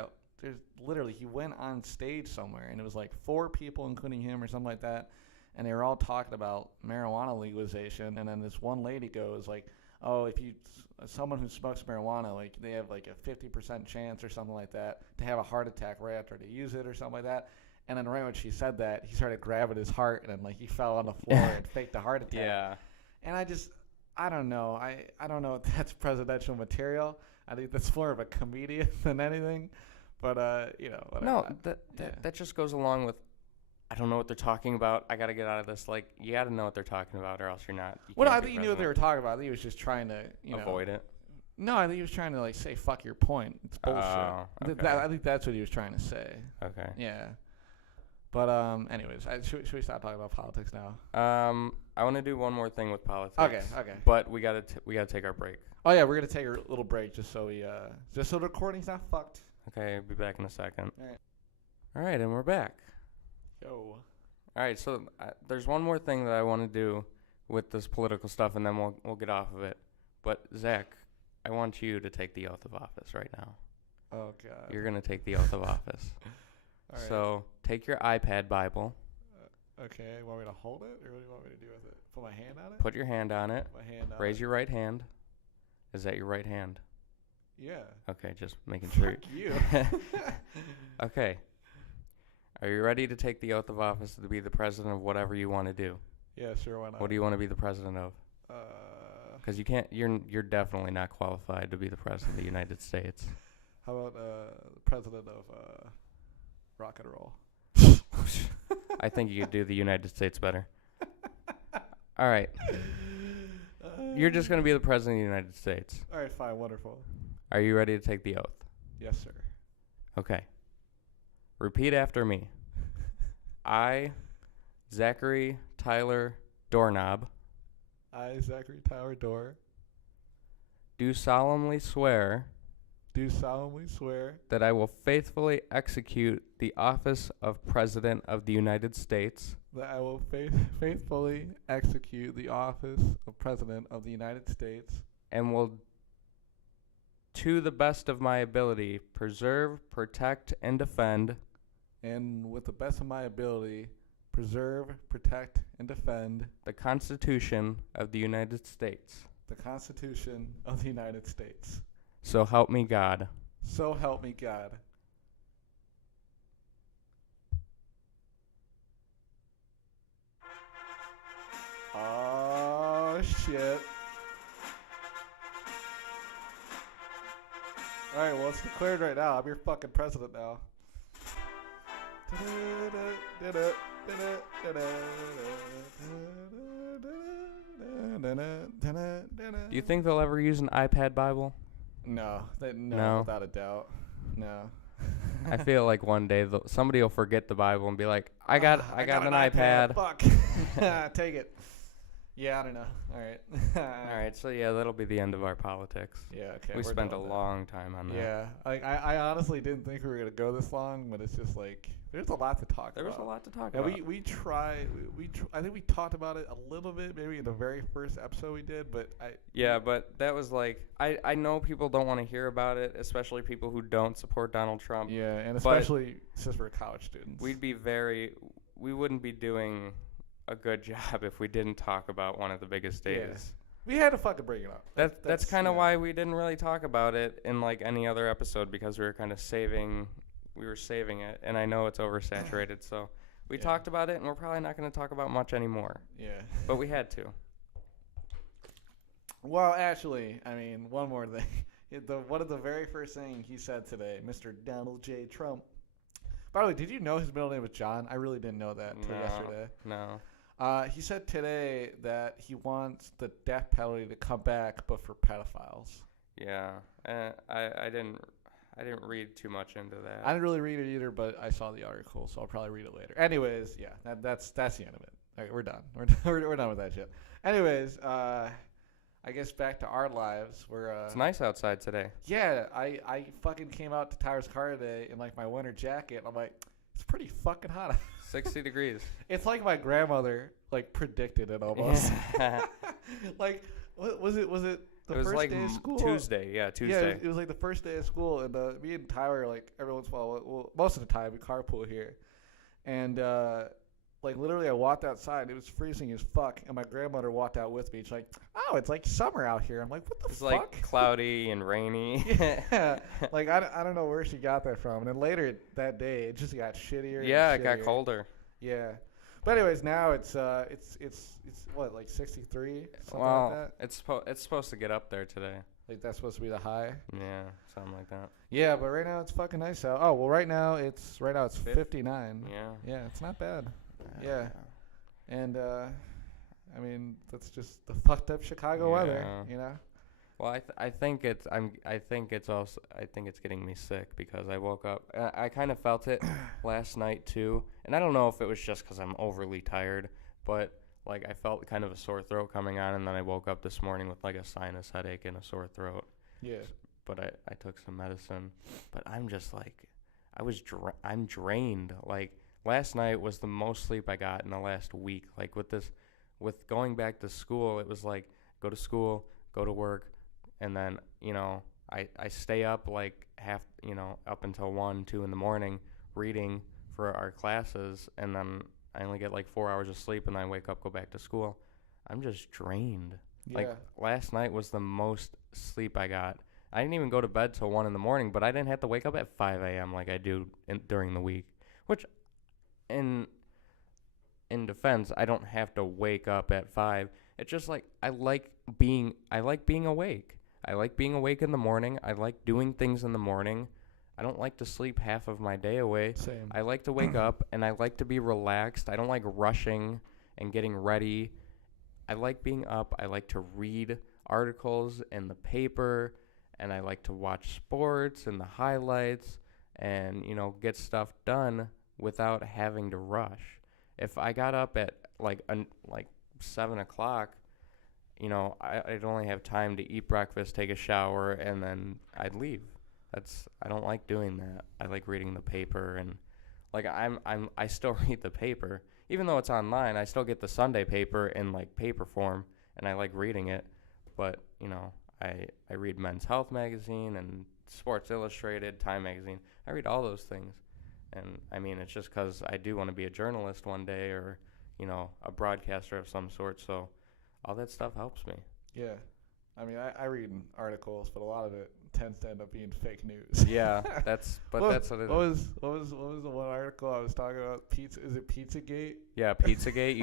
literally, he went on stage somewhere, and it was like 4 people, including him or something like that, and they were all talking about marijuana legalization. And then this one lady goes like, "Oh, if someone who smokes marijuana, like they have like a 50% chance or something like that to have a heart attack right after they use it or something like that." And then right when she said that, he started grabbing his heart, and then like he fell on the floor and faked a heart attack. Yeah. And I don't know. I don't know if that's presidential material. I think that's more of a comedian than anything. But whatever. No, that just goes along with, I don't know what they're talking about. I got to get out of this. Like, you got to know what they're talking about, or else you're not. Well, I think he knew what they were talking about. I think he was just trying to avoid it. No, I think he was trying to like say "fuck your point." It's bullshit. Okay. I think that's what he was trying to say. Okay. Yeah. But anyways, should we stop talking about politics now? I want to do one more thing with politics. Okay. But we gotta take our break. Oh yeah, we're gonna take a little break just so the recording's not fucked. Okay, I'll be back in a second. All right, and we're back. Yo. All right, so there's one more thing that I want to do with this political stuff, and then we'll get off of it. But Zach, I want you to take the oath of office right now. Oh God. You're gonna take the oath of office. All right. So take your iPad Bible. Okay, you want me to hold it, or what do you want me to do with it? Put my hand on it? Put your hand on it. My hand on Raise it. your right hand. Is that your right hand? Yeah. Okay, just making sure. Fuck you. Okay. Are you ready to take the oath of office to be the president of whatever you want to do? Yeah, sure, why not? What do you want to be the president of? Because you can't. You're definitely not qualified to be the president of the United States. How about president of rock and roll? I think you could do the United States better. All right. You're just going to be the president of the United States. All right, fine, wonderful. Are you ready to take the oath? Yes, sir. Okay. Repeat after me. I, Zachary Tyler Doorknob, I, Zachary Tyler Dorr, do solemnly swear do solemnly swear that I will faithfully execute the office of President of the United States that I will faithfully execute the office of President of the United States and will, to the best of my ability, preserve, protect, and defend and, with the best of my ability, preserve, protect, and defend the Constitution of the United States. the Constitution of the United States. So help me God. So help me God. Oh, shit. Alright, well, it's declared right now. I'm your fucking president now. Do you think they'll ever use an iPad Bible? No, No. without a doubt. No. I feel like one day somebody will forget the Bible and be like, I got an iPad. Fuck. Take it. Yeah, I don't know. All right. All right, so yeah, that'll be the end of our politics. Yeah, okay. We we're spent a done with that. long time on that. Yeah, like I honestly didn't think we were gonna go this long, but it's just like there's a lot to talk There about. was a lot to talk Yeah, about. I think we talked about it a little bit, maybe in the very first episode we did, but Yeah, but that was like, I know people don't want to hear about it, especially people who don't support Donald Trump. yeah, and especially since we're college students. We wouldn't be doing a good job if we didn't talk about one of the biggest days. Yeah. We had to fucking bring it up. That's kind of why we didn't really talk about it in like any other episode, because we were kind of saving it, and I know it's oversaturated, so we talked about it, and we're probably not going to talk about much anymore. Yeah. But we had to. Well, actually, I mean, one more thing. One of the very first thing he said today, Mr. Donald J. Trump. By the way, did you know his middle name was John? I really didn't know that until yesterday. No. He said today that he wants the death penalty to come back, but for pedophiles. Yeah. I didn't read too much into that. I didn't really read it either, but I saw the article, so I'll probably read it later. Anyways, yeah, that's the end of it. All right, we're done. We're done with that shit. Anyways, I guess back to our lives. It's nice outside today. Yeah, I fucking came out to Tyler's car today in like my winter jacket. I'm like, it's pretty fucking hot. 60 degrees. It's like my grandmother like predicted it almost. Yeah. Like, what was it? The it was first like day of school? Tuesday. Yeah, Tuesday. Yeah, it was like the first day of school, and me and Tyler, like, every once in a while, well, most of the time, we carpool here. And, like, literally, I walked outside, and it was freezing as fuck, and my grandmother walked out with me. She's like, oh, it's like summer out here. I'm like, what the It's fuck? like cloudy and rainy. Yeah. Like, I don't know where she got that from. And then later that day, it just got shittier Yeah, and it got shittier. colder. Yeah. But anyways, now it's what, like 63? Something like that? It's supposed to get up there today. Like, that's supposed to be the high? Yeah, something like that. Yeah, but right now it's fucking nice out. Oh, well, right now it's 59. Yeah. Yeah, it's not bad. Yeah. And I mean, that's just the fucked up Chicago weather, you know. Well, I think it's getting me sick because I woke up. I kind of felt it last night too, and I don't know if it was just because I'm overly tired, but like I felt kind of a sore throat coming on, and then I woke up this morning with like a sinus headache and a sore throat. Yeah. But I took some medicine, but I'm just like I'm drained. Like last night was the most sleep I got in the last week. Like with going back to school, it was like go to school, go to work. And then, I stay up like up until 1, 2 in the morning reading for our classes. And then I only get like 4 hours of sleep and then I wake up, go back to school. I'm just drained. Yeah. Like last night was the most sleep I got. I didn't even go to bed till 1 in the morning, but I didn't have to wake up at 5 a.m. like I do during the week. Which, in defense, I don't have to wake up at 5. It's just like I like being awake. I like being awake in the morning. I like doing things in the morning. I don't like to sleep half of my day away. Same. I like to wake up and I like to be relaxed. I don't like rushing and getting ready. I like being up. I like to read articles in the paper, and I like to watch sports and the highlights and, get stuff done without having to rush. If I got up at like 7 o'clock, I'd only have time to eat breakfast, take a shower, and then I'd leave. I don't like doing that. I like reading the paper, and like I still read the paper. Even though it's online, I still get the Sunday paper in like paper form, and I like reading it. But, I read Men's Health magazine and Sports Illustrated, Time magazine. I read all those things. And I mean, it's just because I do want to be a journalist one day, or, a broadcaster of some sort. So all that stuff helps me. Yeah. I mean, I read articles, but a lot of it tends to end up being fake news. Yeah, that's what it is. What was the one article I was talking about? Pizza? Is it Pizzagate? Yeah, Pizzagate.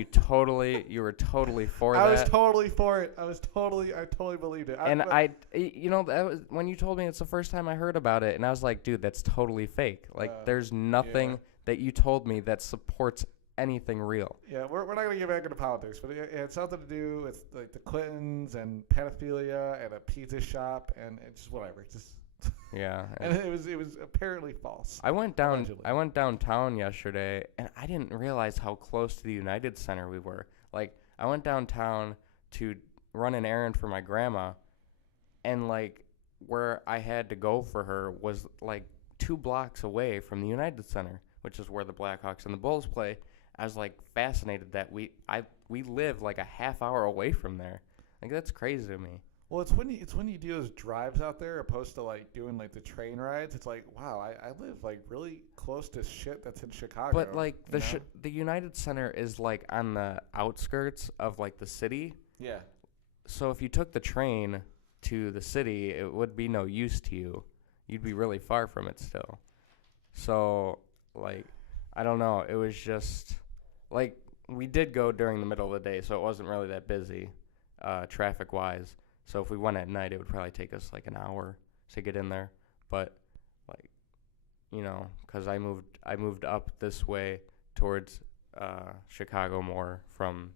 You were totally for that. I was totally for it. I totally believed it. That was when you told me. It's the first time I heard about it, and I was like, dude, that's totally fake. Like, there's nothing that you told me that supports anything real. Yeah, we're not gonna get back into politics, but it had something to do with like the Clintons and pedophilia and a pizza shop, and it's just whatever. Yeah, and it was apparently false. I went downtown yesterday, and I didn't realize how close to the United Center we were. Like, I went downtown to run an errand for my grandma, and like where I had to go for her was like 2 blocks away from the United Center, which is where the Blackhawks and the Bulls play. I was like fascinated that we live like a half hour away from there. Like, that's crazy to me. Well, it's when you do those drives out there, opposed to like doing like the train rides. It's like, wow, I live like really close to shit that's in Chicago. But like the United Center is like on the outskirts of like the city. Yeah. So if you took the train to the city, it would be no use to you. You'd be really far from it still. So like, I don't know. It was just like, we did go during the middle of the day, so it wasn't really that busy, traffic-wise. So if we went at night, it would probably take us like an hour to get in there. But like, because I moved up this way towards Chicago more from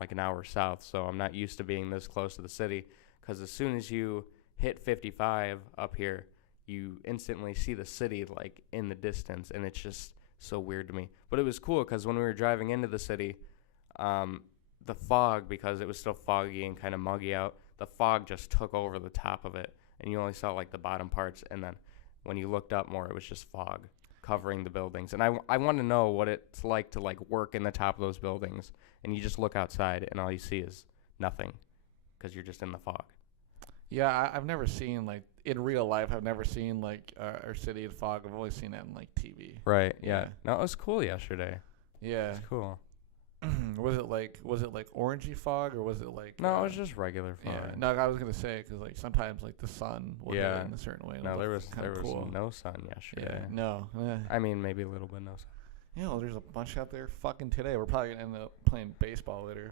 like an hour south, so I'm not used to being this close to the city. Because as soon as you hit 55 up here, you instantly see the city like in the distance, and it's just so weird to me. But it was cool because when we were driving into the city, the fog, because it was still foggy and kind of muggy out, the fog just took over the top of it, and you only saw like the bottom parts. And then when you looked up more, it was just fog covering the buildings. And I want to know what it's like to like work in the top of those buildings, and you just look outside and all you see is nothing because you're just in the fog. Yeah, I've never seen, like, in real life, I've never seen, like, our city in fog. I've only seen that on, like, TV. Right, yeah. No, it was cool yesterday. Yeah. It was cool. Was it like orangey fog, or was it like... No, it was just regular fog. Yeah. No, I was going to say, because, like, sometimes, like, the sun will hit in a certain way. No, there was cool. no sun yesterday. Yeah, no. I mean, maybe a little bit no sun. Yeah, well, there's a bunch out there fucking today. We're probably going to end up playing baseball later,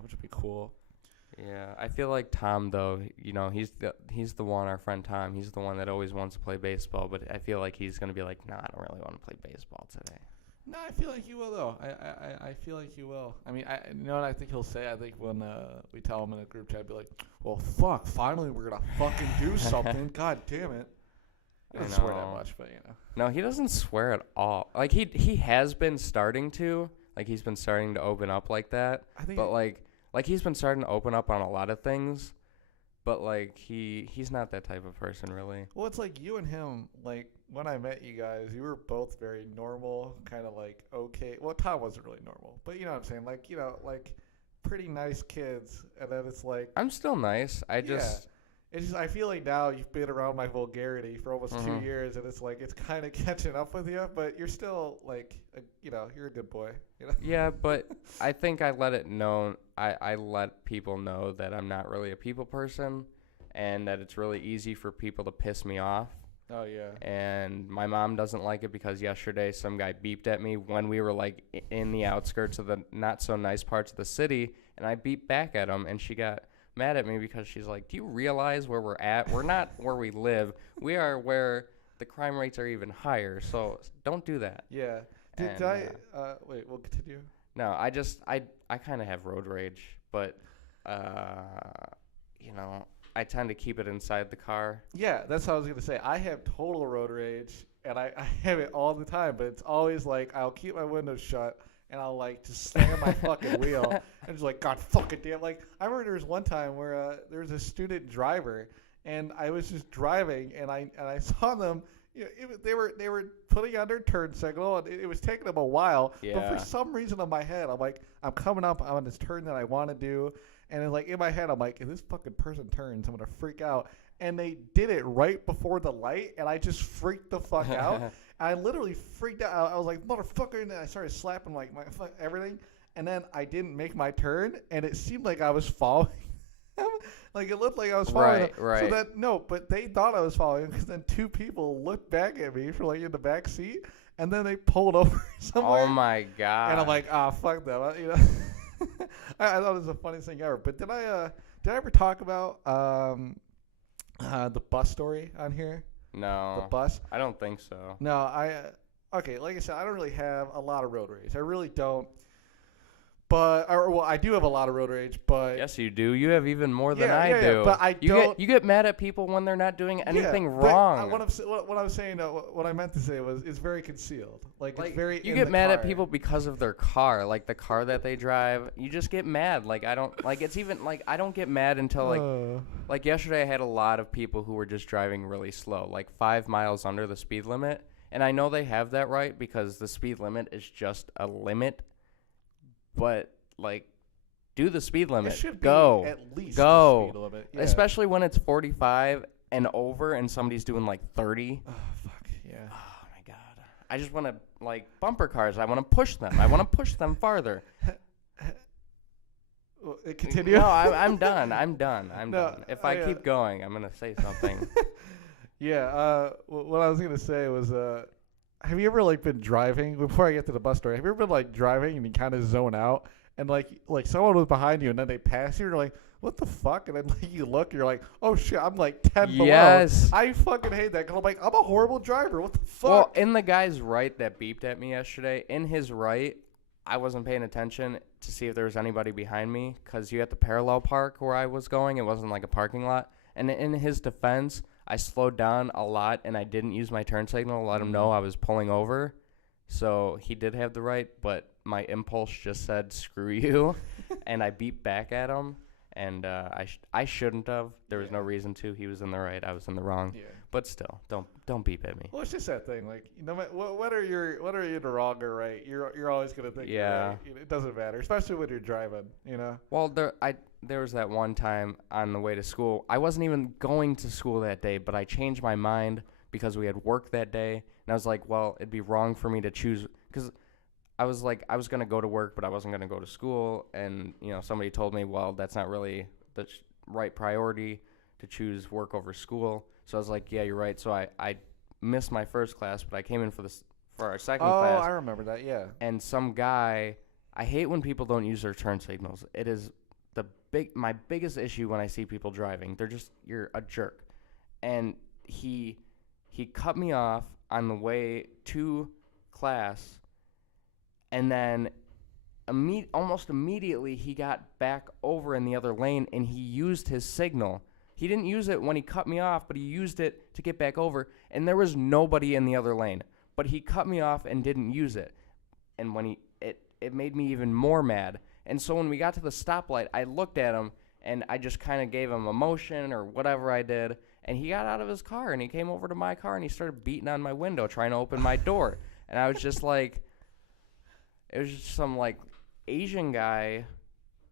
which would be cool. Yeah, I feel like Tom, though, he's the one, our friend Tom, he's the one that always wants to play baseball, but I feel like he's going to be like, nah, I don't really want to play baseball today. No, I feel like he will, though. I feel like he will. I mean, you know what I think he'll say? I think when we tell him in a group chat, be like, well, fuck, finally we're going to fucking do something. God damn it. He doesn't swear that much, but, No, he doesn't swear at all. Like, he has been starting to. Like, he's been starting to open up like that. Like, he's been starting to open up on a lot of things, but, like, he's not that type of person, really. Well, it's like you and him, like, when I met you guys, you were both very normal, kind of, like, okay. Well, Tom wasn't really normal, but you know what I'm saying? Like, like, pretty nice kids, and then it's like... I'm still nice. It's just, I feel like now you've been around my vulgarity for almost 2 years, and it's like, it's kind of catching up with you, but you're still, like, you're a good boy, Yeah, but I think I let it known, I let people know that I'm not really a people person, and that it's really easy for people to piss me off. Oh, yeah. And my mom doesn't like it because yesterday some guy beeped at me when we were like in the outskirts of the not so nice parts of the city, and I beeped back at him, and she got mad at me because she's like, "Do you realize where we're at? We're not where we live. We are where the crime rates are even higher. So don't do that." Yeah. Did And, wait, we'll continue. No, I kind of have road rage, but you know, I tend to keep it inside the car. Yeah, that's what I was going to say. I have total road rage, and I have it all the time, but it's always like I'll keep my windows shut, and I'll like just slam my fucking wheel, and just like, God fucking damn. Like, I remember there was one time where there was a student driver, and I was just driving, and I saw them. You know, they were putting on their turn signal, and it was taking them a while. Yeah. But for some reason in my head, I'm like, I'm coming up on this turn that I want to do. And then, like, in my head, I'm like, if this fucking person turns, I'm going to freak out. And they did it right before the light, and I just freaked the fuck out. I literally freaked out. I was like, motherfucker, and then I started slapping, like, my everything. And then I didn't make my turn, and it seemed like I was following him. Like, it looked like I was following him. Right. So but they thought I was following him, because then two people looked back at me from, like, in the back seat, and then they pulled over somewhere. Oh, my God. And I'm like, fuck them. You know? I thought it was the funniest thing ever. But did I ever talk about the bus story on here? No. The bus? I don't think so. No, okay, like I said, I don't really have a lot of road rage. I really don't. But I do have a lot of road rage, but Yes, you do. You have even more than I do. Yeah, but I don't. You get mad at people when they're not doing anything but wrong. What I was saying, what I meant to say was, it's very concealed. Like it's very. You get mad at people because of their car, like the car that they drive. You just get mad. Like I don't like. It's even like I don't get mad until like yesterday. I had a lot of people who were just driving really slow, like 5 miles under the speed limit. And I know they have that right because the speed limit is just a limit. But like, do the speed limit. It should go be at least go. The speed limit. Yeah. Especially when it's 45 and over, and somebody's doing like 30. Oh fuck yeah. Oh my God. I just want to like bumper cars. I want to push them. I want to push them farther. Continue. No, I'm done. I'm done. No, done. If I keep going, I'm gonna say something. Yeah. What I was gonna say was, have you ever like been driving before I get to the bus story? Have you ever been like driving and you kind of zone out and like someone was behind you and then they pass you and you're like, what the fuck? And then like you look and you're like, oh shit, I'm like 10 below. Yes. I fucking hate that because I'm like, I'm a horrible driver. What the fuck? Well, in the guy's right that beeped at me yesterday, in his right, I wasn't paying attention to see if there was anybody behind me because you had to parallel park where I was going. It wasn't like a parking lot. And in his defense, I slowed down a lot, and I didn't use my turn signal to let him know I was pulling over. So he did have the right, but my impulse just said, screw you, and I beeped back at him. And I shouldn't have. There was no reason to. He was in the right. I was in the wrong. Yeah. But still, don't beep at me. Well, it's just that thing. Like, no matter whether you're in the wrong or right, you're always gonna think. Yeah. Right. It doesn't matter, especially when you're driving. You know. Well, there was that one time on the way to school. I wasn't even going to school that day, but I changed my mind because we had work that day, and I was like, well, it'd be wrong for me to choose because. I was like, I was going to go to work, but I wasn't going to go to school. And, you know, somebody told me, well, that's not really the right priority to choose work over school. So I was like, yeah, you're right. So I missed my first class, but I came in for our second class. Oh, I remember that, yeah. And some guy, I hate when people don't use their turn signals. It is my biggest issue when I see people driving. You're a jerk. And he cut me off on the way to class. And then almost immediately he got back over in the other lane and he used his signal. He didn't use it when he cut me off, but he used it to get back over. And there was nobody in the other lane. But he cut me off and didn't use it. And when it made me even more mad. And so when we got to the stoplight, I looked at him and I just kind of gave him a motion or whatever I did. And he got out of his car and he came over to my car and he started beating on my window trying to open my door. And I was just like... It was just some, like, Asian guy,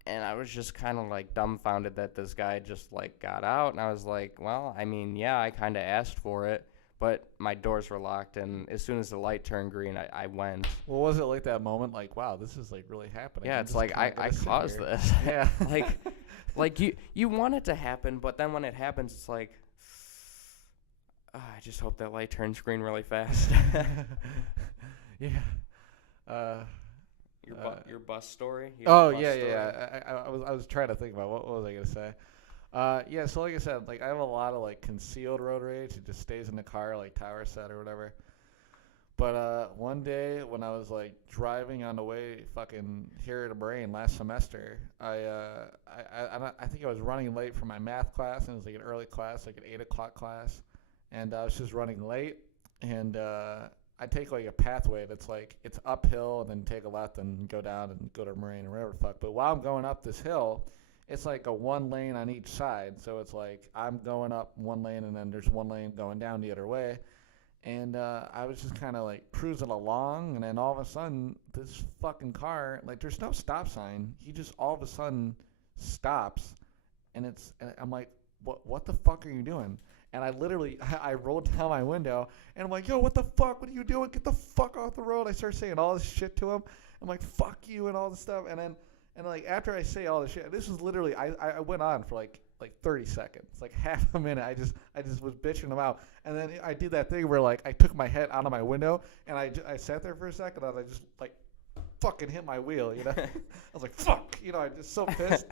and I was just kind of, like, dumbfounded that this guy just, like, got out. And I was like, well, I mean, yeah, I kind of asked for it, but my doors were locked, and as soon as the light turned green, I went. Well, was it like that moment, like, wow, this is, like, really happening? Yeah, it's like, I caused this. Yeah. Like, Like you want it to happen, but then when it happens, it's like, I just hope that light turns green really fast. Yeah. Uh, Your bus story. oh yeah, yeah. I was trying to think about what was I gonna say. Yeah. So like I said, like I have a lot of like concealed road rage. It just stays in the car, like Tower said or whatever. But one day when I was like driving on the way fucking here to Brain last semester, I think I was running late for my math class, and it was like an early class, like an 8 o'clock class, and I was just running late, and I take like a pathway that's like it's uphill and then take a left and go down and go to Marine or whatever the fuck. But while I'm going up this hill, it's like a one lane on each side, so it's like I'm going up one lane and then there's one lane going down the other way. And I was just kind of like cruising along, and then all of a sudden, this fucking car, like, there's no stop sign. He just all of a sudden stops, and I'm like, what the fuck are you doing? And I literally, I rolled down my window, and I'm like, yo, what the fuck? What are you doing? Get the fuck off the road. I start saying all this shit to him. I'm like, fuck you, and all this stuff. And like, after I say all this shit, this was literally, I went on for like 30 seconds, like half a minute. I just was bitching him out, and then I did that thing where like I took my head out of my window and I sat there for a second and I just like fucking hit my wheel, you know. I was like, fuck, you know, I just so pissed.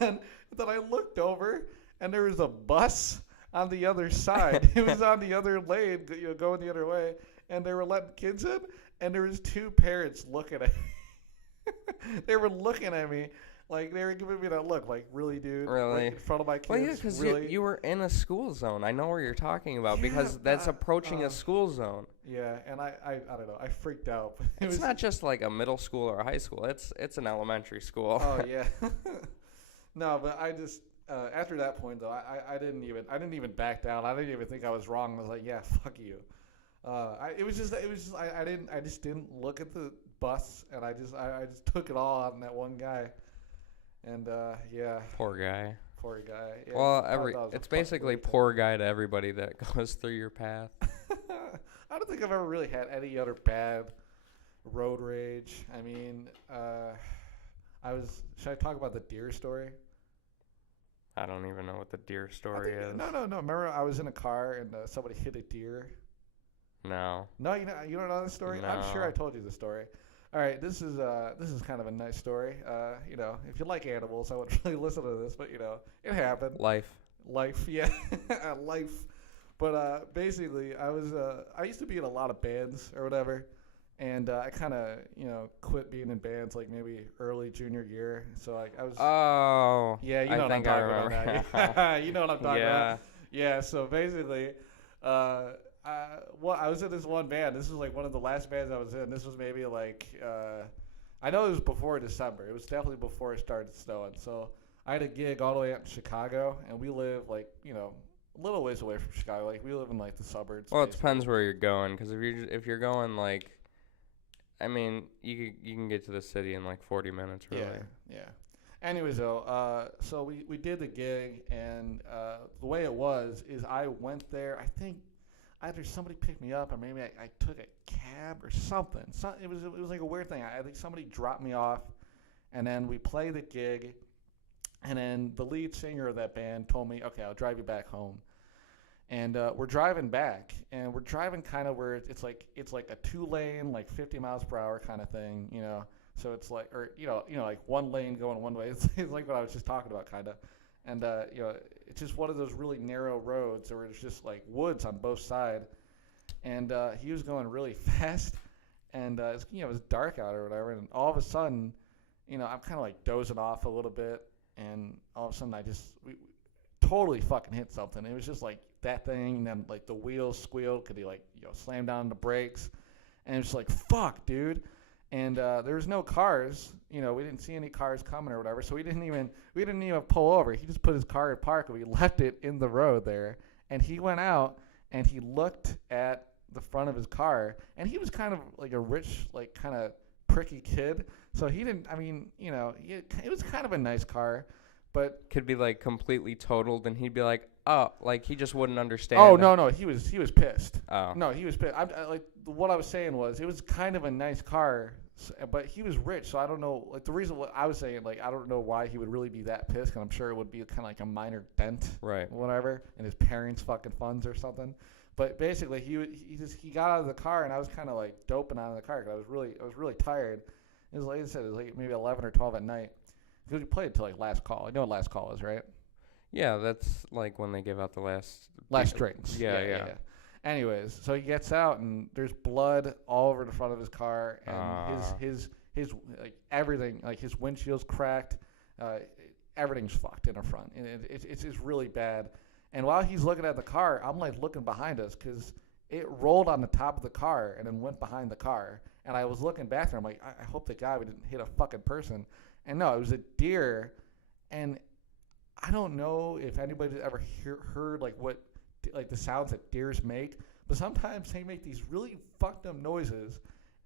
And then I looked over and there was a bus on the other side. It was on the other lane, you know, going the other way, and they were letting kids in, and there was two parents looking at me. They were looking at me. Like, they were giving me that look, like, really, dude? Really? Like, in front of my kids? Well, yeah, because really? you were in a school zone. I know where you're talking about, because that's approaching a school zone. Yeah, and I don't know. I freaked out. It's not just like a middle school or a high school. It's an elementary school. Oh, yeah. No, but I just, after that point, though, I didn't even back down. I didn't even think I was wrong. I was like, yeah, fuck you. I just didn't look at the bus, and I just took it all on that one guy. And yeah. Poor guy. Poor guy. Yeah, well, it's basically poor guy to everybody that goes through your path. I don't think I've ever really had any other bad road rage. I mean, should I talk about the deer story? I don't even know what the deer story is. No. Remember, I was in a car and somebody hit a deer. No. No, you don't know the story? No. I'm sure I told you the story. All right, this is kind of a nice story. You know, if you like animals, I wouldn't really listen to this, but you know, it happened. Life, yeah, life. But basically, I used to be in a lot of bands or whatever, and I kind of quit being in bands like maybe early junior year. So like I was. Oh. Yeah, you know what I'm talking about. You know what I'm talking about. Yeah. So basically, I was in this one band. This was like one of the last bands I was in. This was maybe like, I know it was before December. It was definitely before it started snowing. So I had a gig all the way out in Chicago, and we live like, a little ways away from Chicago. Like we live in like the suburbs. Well, it depends where you're going, because if you're going like, I mean, you can get to the city in like 40 minutes. Really. Yeah. Anyways, though, so we did the gig, and the way it was is I went there. I think either somebody picked me up or maybe I took a cab or something. It was like a weird thing. I think somebody dropped me off, and then we played the gig, and then the lead singer of that band told me, okay, I'll drive you back home. And we're driving back, and we're driving kind of where it's like a 2-lane, like 50 miles per hour kind of thing, you know. So it's like, or like one lane going one way. It's like what I was just talking about, kind of. And it's just one of those really narrow roads where it's just like woods on both sides. And he was going really fast, and it was dark out or whatever. And all of a sudden, I'm kind of like dozing off a little bit, and all of a sudden we totally fucking hit something. It was just like that thing, and then like the wheels squealed because he like slammed down the brakes, and it was like, fuck, dude. And there was no cars, we didn't see any cars coming or whatever, so we didn't even pull over. He just put his car in park, and we left it in the road there. And he went out and he looked at the front of his car, and he was kind of like a rich, like kind of pricky kid. So he didn't. I mean, it was kind of a nice car, But could be like completely totaled, and he'd be like, oh, like he just wouldn't understand. oh no, he was pissed. Oh. No, he was pissed. Like what I was saying was it was kind of a nice car, but he was rich, so I don't know. Like the reason what I was saying, like I don't know why he would really be that pissed. Cause I'm sure it would be kind of like a minor dent, Right. whatever, in his parents' fucking funds or something. But basically, he got out of the car, and I was kind of like doping out of the car because I was really tired. It was like I said, it was like maybe 11 or 12 at night. Because we played till like last call. You know what last call is, right? Yeah, that's like when they give out the last drinks. Yeah. Anyways, so he gets out and there's blood all over the front of his car, and his like everything, like his windshield's cracked, everything's fucked in the front, and it's really bad. And while he's looking at the car, I'm like looking behind us because it rolled on the top of the car and then went behind the car. And I was looking back there. I'm like, I hope the guy didn't hit a fucking person. And no, it was a deer. And I don't know if anybody's ever heard like what like the sounds that deers make, but sometimes they make these really fucked up noises.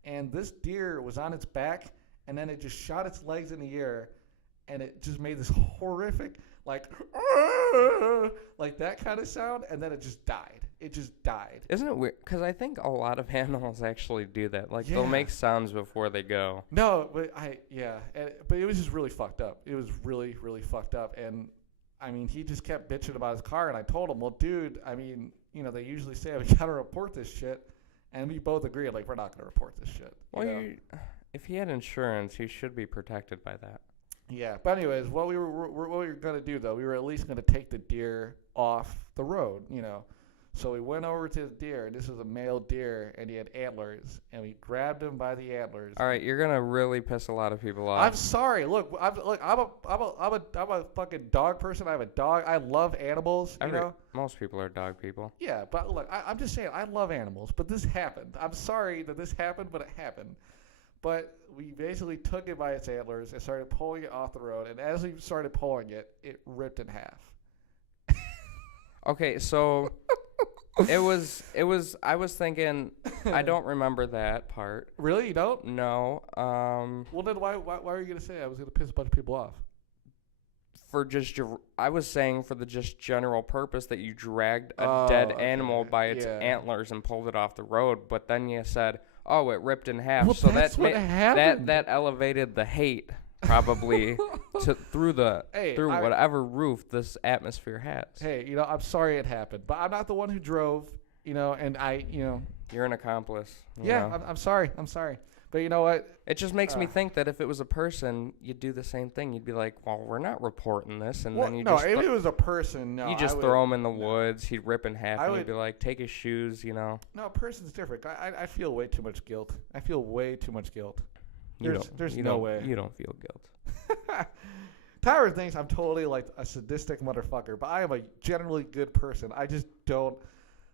And this deer was on its back, and then it just shot its legs in the air, and it just made this horrific like that kind of sound, and then it just died. It just died. Isn't it weird? Because I think a lot of animals actually do that. Like Yeah. they'll make sounds before they go. No, but but it was just really fucked up. It was really, really fucked up. And I mean, he just kept bitching about his car, and I told him, well, dude, I mean, you know, they usually say we gotta report this shit, and we both agreed, like, we're not gonna report this shit. Well, if he had insurance, he should be protected by that. Yeah, but anyways, what we were gonna do though, we were at least gonna take the deer off the road, you know. So we went over to the deer, and this was a male deer, and he had antlers, and we grabbed him by the antlers. All right, you're gonna really piss a lot of people off. I'm sorry. Look, I'm a fucking dog person. I have a dog. I love animals. You know. Most people are dog people. Yeah, but look, I'm just saying I love animals, but this happened. I'm sorry that this happened, but it happened. But we basically took it by its antlers and started pulling it off the road, and as we started pulling it, it ripped in half. Okay, so it was I was thinking I don't remember that part. Really, you don't? No. Well, then why were you gonna say I was gonna piss a bunch of people off? I was saying for the just general purpose that you dragged a dead animal by its antlers and pulled it off the road, but then you said, "Oh, it ripped in half." Well, so that's what happened. that elevated the hate probably through whatever roof this atmosphere has. Hey, you know, I'm sorry it happened, but I'm not the one who drove, you know, and You're an accomplice. I'm sorry. But you know what? It just makes me think that if it was a person, you'd do the same thing. You'd be like, well, we're not reporting this. And then if it was a person, no. You just throw him in the woods. He'd rip in half, and you'd be like, take his shoes, you know. No, a person's different. I feel way too much guilt. There's no way. You don't feel guilt. Tyler thinks I'm totally like a sadistic motherfucker, but I am a generally good person. I just don't.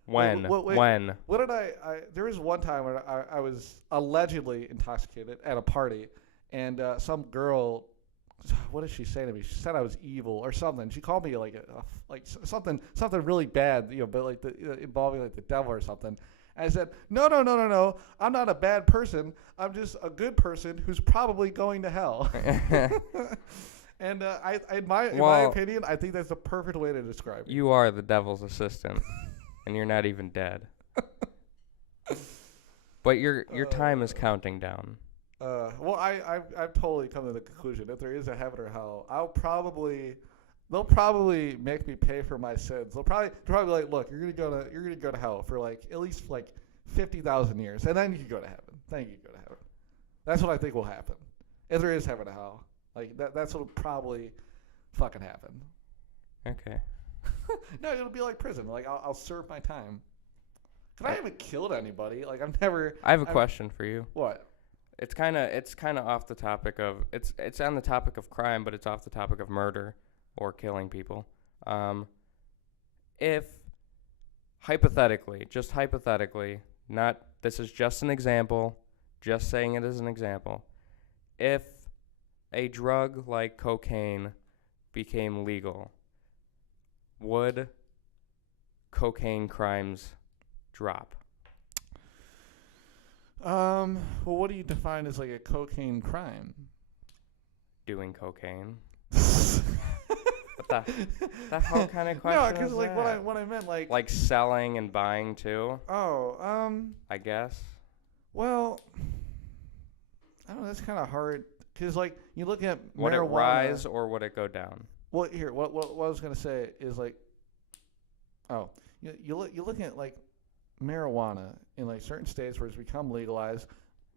When? What did I there was one time when I was allegedly intoxicated at a party, and some girl, what did she say to me? She said I was evil or something. She called me like something really bad, you know, but like involving like the devil or something. And I said, no. I'm not a bad person. I'm just a good person who's probably going to hell. And in my opinion, I think that's the perfect way to describe it. You are the devil's assistant. And you're not even dead. But your time is counting down. Well, I've totally come to the conclusion that there is a heaven or hell. They'll probably make me pay for my sins. They'll probably be like, look, you're gonna go to hell for like at least like 50,000 years, and then you can go to heaven. Then you can go to heaven. That's what I think will happen. If there is heaven or hell, like that's what will probably fucking happen. Okay. No, it'll be like prison. Like I'll serve my time. Cause I haven't killed anybody. Like I've never. I have a question for you. What? It's kind of off the topic of it's on the topic of crime, but it's off the topic of murder or killing people. If hypothetically, not this is just an example, just saying it as an example. If a drug like cocaine became legal, would cocaine crimes drop? Well, what do you define as like a cocaine crime? Doing cocaine. The hell kind of question No, is because like that? what I meant Like selling and buying too, oh I guess. well, I don't know, that's kind of hard because like you look at Would it marijuana. rise or would it go down? Well, here, what I was gonna say is like, oh, you look at like marijuana in like certain states where it's become legalized.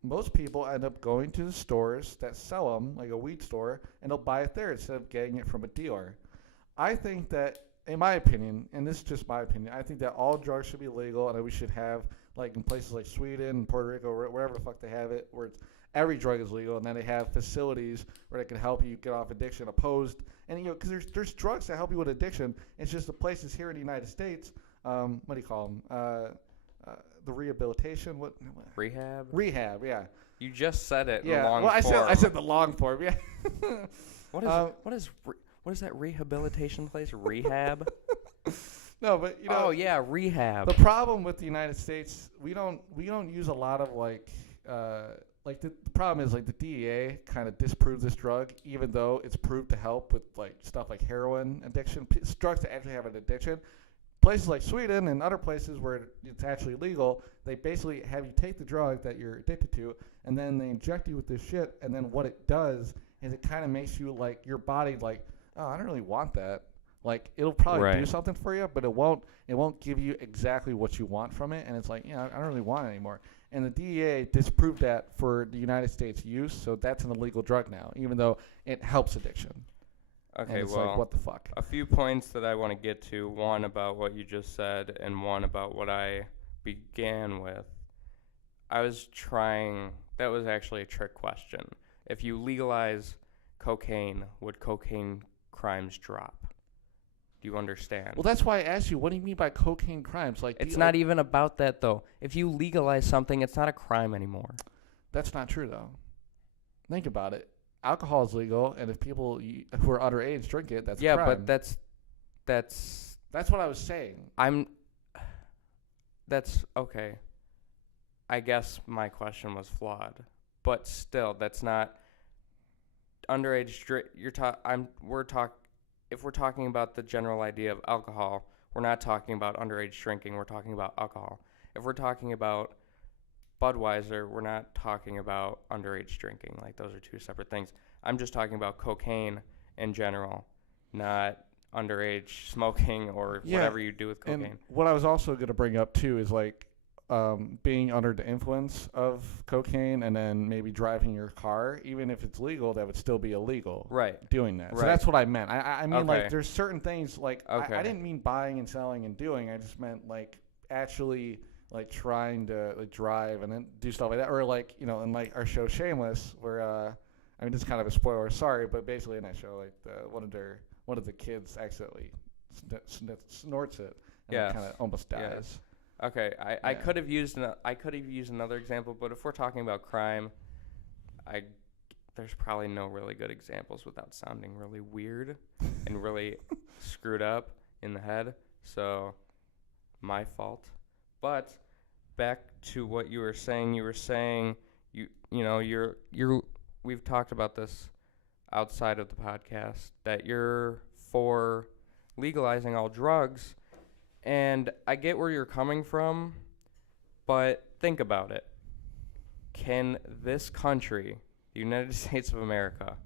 Most people end up going to the stores that sell them, like a weed store, and they'll buy it there instead of getting it from a dealer. I think that, in my opinion, and this is just my opinion, I think that all drugs should be legal and that we should have, like in places like Sweden, Puerto Rico, wherever the fuck they have it, where it's, every drug is legal, and then they have facilities where they can help you get off addiction, opposed, and you know, because there's drugs that help you with addiction. It's just the places here in the United States, what do you call them? The rehabilitation, what? Rehab? Rehab, yeah. You just said it in Yeah. long Well, I form. said the long form, yeah. What is that rehabilitation place? Rehab? No, but you know. Oh yeah, rehab. The problem with the United States, we don't use a lot of the problem is like the DEA kind of disproved this drug, even though it's proved to help with like stuff like heroin addiction, drugs that actually have an addiction. Places like Sweden and other places where it's actually legal, they basically have you take the drug that you're addicted to, and then they inject you with this shit, and then what it does is it kind of makes you like your body like, oh, I don't really want that. Like it'll probably do something for you, but it won't give you exactly what you want from it, and it's like, I don't really want it anymore. And the DEA disproved that for the United States use, so that's an illegal drug now, even though it helps addiction. Okay, and it's well, like, what the fuck? a few points that I want to get to. One about what you just said, and one about what I began with. That was actually a trick question. If you legalize cocaine, would cocaine crimes drop? Do you understand? Well, that's why I asked you, what do you mean by cocaine crimes? Like, it's not even about that, though. If you legalize something, it's not a crime anymore. That's not true, though. Think about it. Alcohol is legal, and if people who are underage drink it, that's a crime. Yeah, but that's what I was saying. That's okay. I guess my question was flawed, but still, that's not underage. If we're talking about the general idea of alcohol, we're not talking about underage drinking. We're talking about alcohol. If we're talking about Budweiser, we're not talking about underage drinking. Like, those are two separate things. I'm just talking about cocaine in general, not underage smoking or whatever you do with cocaine. And what I was also going to bring up, too, is, like, being under the influence of cocaine and then maybe driving your car, even if it's legal, that would still be illegal. Right. Doing that. Right. So that's what I meant. I mean, Okay. like, there's certain things, like, Okay. I didn't mean buying and selling and doing. I just meant, like, actually, like, trying to like, drive and then do stuff like that. Or, like, you know, in, like, our show Shameless, where, I mean, this is kind of a spoiler, sorry, but basically in that show, like, one of the kids accidentally snorts it and kind of almost dies. Yes. Okay, I could have used another example, but if we're talking about crime, there's probably no really good examples without sounding really weird and really screwed up in the head. So, my fault. But back to what you were saying. You were saying we've talked about this outside of the podcast, that you're for legalizing all drugs. And I get where you're coming from, but think about it. Can this country, the United States of America,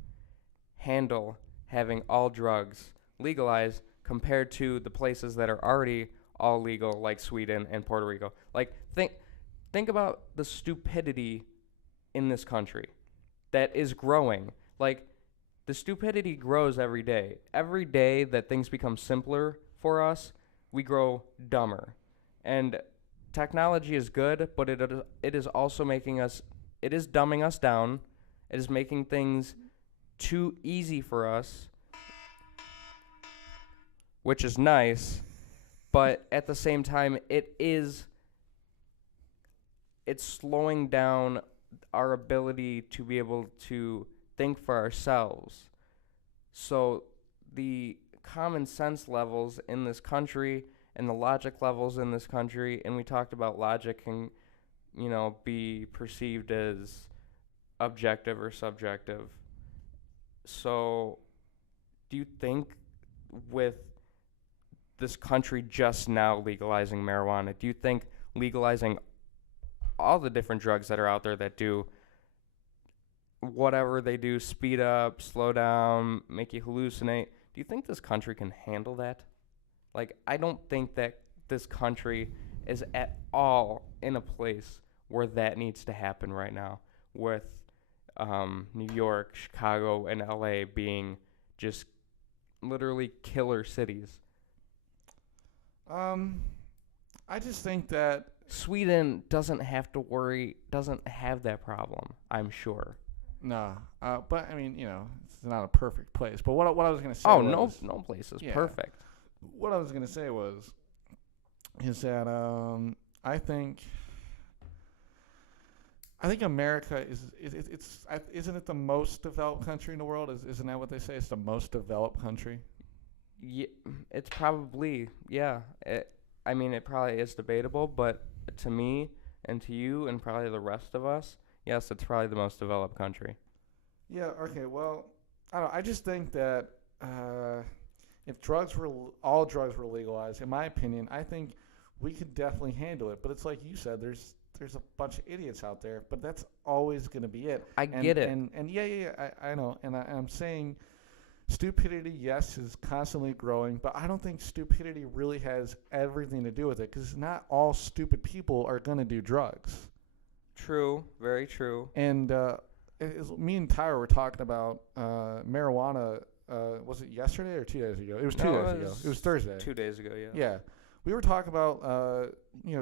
handle having all drugs legalized compared to the places that are already all legal, like Sweden and Puerto Rico? Like, think about the stupidity in this country that is growing. Like, the stupidity grows every day. Every day that things become simpler for us, we grow dumber. And technology is good, but it is also dumbing us down. It is making things too easy for us, which is nice, but at the same time, it's slowing down our ability to be able to think for ourselves. So the common sense levels in this country and the logic levels in this country, and we talked about logic can, be perceived as objective or subjective. So do you think with this country just now legalizing marijuana, do you think legalizing all the different drugs that are out there that do whatever they do, speed up, slow down, make you hallucinate, do you think this country can handle that? Like, I don't think that this country is at all in a place where that needs to happen right now, with New York, Chicago, and LA being just literally killer cities. I just think that Sweden doesn't have that problem, I'm sure. no, but I mean, it's not a perfect place. But what I was gonna say Oh, was, no place is yeah. perfect. What I was gonna say is that I think America isn't it the most developed country in the world? Isn't that what they say? It's the most developed country. Yeah, it's probably, yeah. It probably is debatable, but to me and to you and probably the rest of us, yes, it's probably the most developed country. Yeah. Okay. Well, I don't know. I just think that if all drugs were legalized, in my opinion, I think we could definitely handle it. But it's like you said, there's a bunch of idiots out there, but that's always going to be it. I get it. And yeah, I know. And I'm saying stupidity, yes, is constantly growing, but I don't think stupidity really has everything to do with it, because not all stupid people are going to do drugs. True, very true. And me and Tyler were talking about marijuana. Was it yesterday or 2 days ago? It was 2 days ago. It was Thursday. 2 days ago, yeah. Yeah. We were talking about,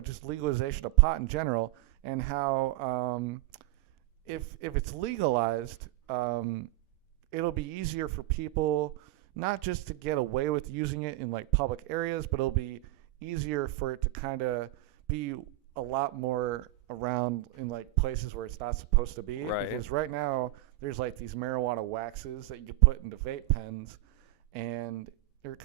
just legalization of pot in general, and how if it's legalized, it'll be easier for people not just to get away with using it in like public areas, but it'll be easier for it to kind of be a lot more around in like places where it's not supposed to be. Right. Because right now there's like these marijuana waxes that you put into vape pens, and they're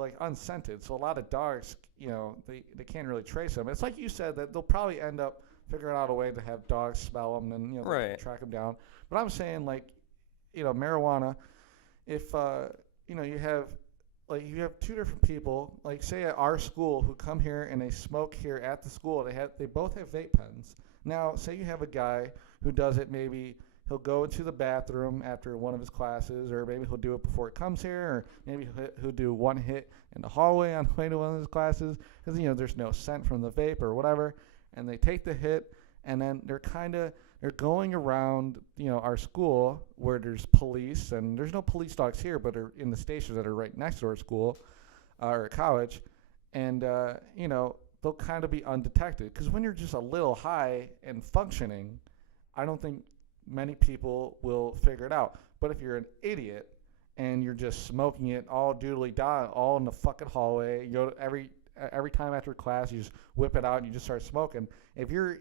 like unscented. So a lot of dogs, they can't really trace them. It's like you said, that they'll probably end up figuring out a way to have dogs smell them and right. track them down. But I'm saying, like, marijuana, if you have two different people, like say at our school, who come here and they smoke here at the school. They both have vape pens. Now, say you have a guy who does it. Maybe he'll go into the bathroom after one of his classes, or maybe he'll do it before he comes here, or maybe he'll do one hit in the hallway on the way to one of his classes, because there's no scent from the vape or whatever. And they take the hit, and then they're going around, our school where there's police, and there's no police dogs here, but are in the stations that are right next to our school or college, and they'll kind of be undetected. Because when you're just a little high and functioning, I don't think many people will figure it out. But if you're an idiot and you're just smoking it all doodly da all in the fucking hallway, you go to every time after class, you just whip it out and you just start smoking. If you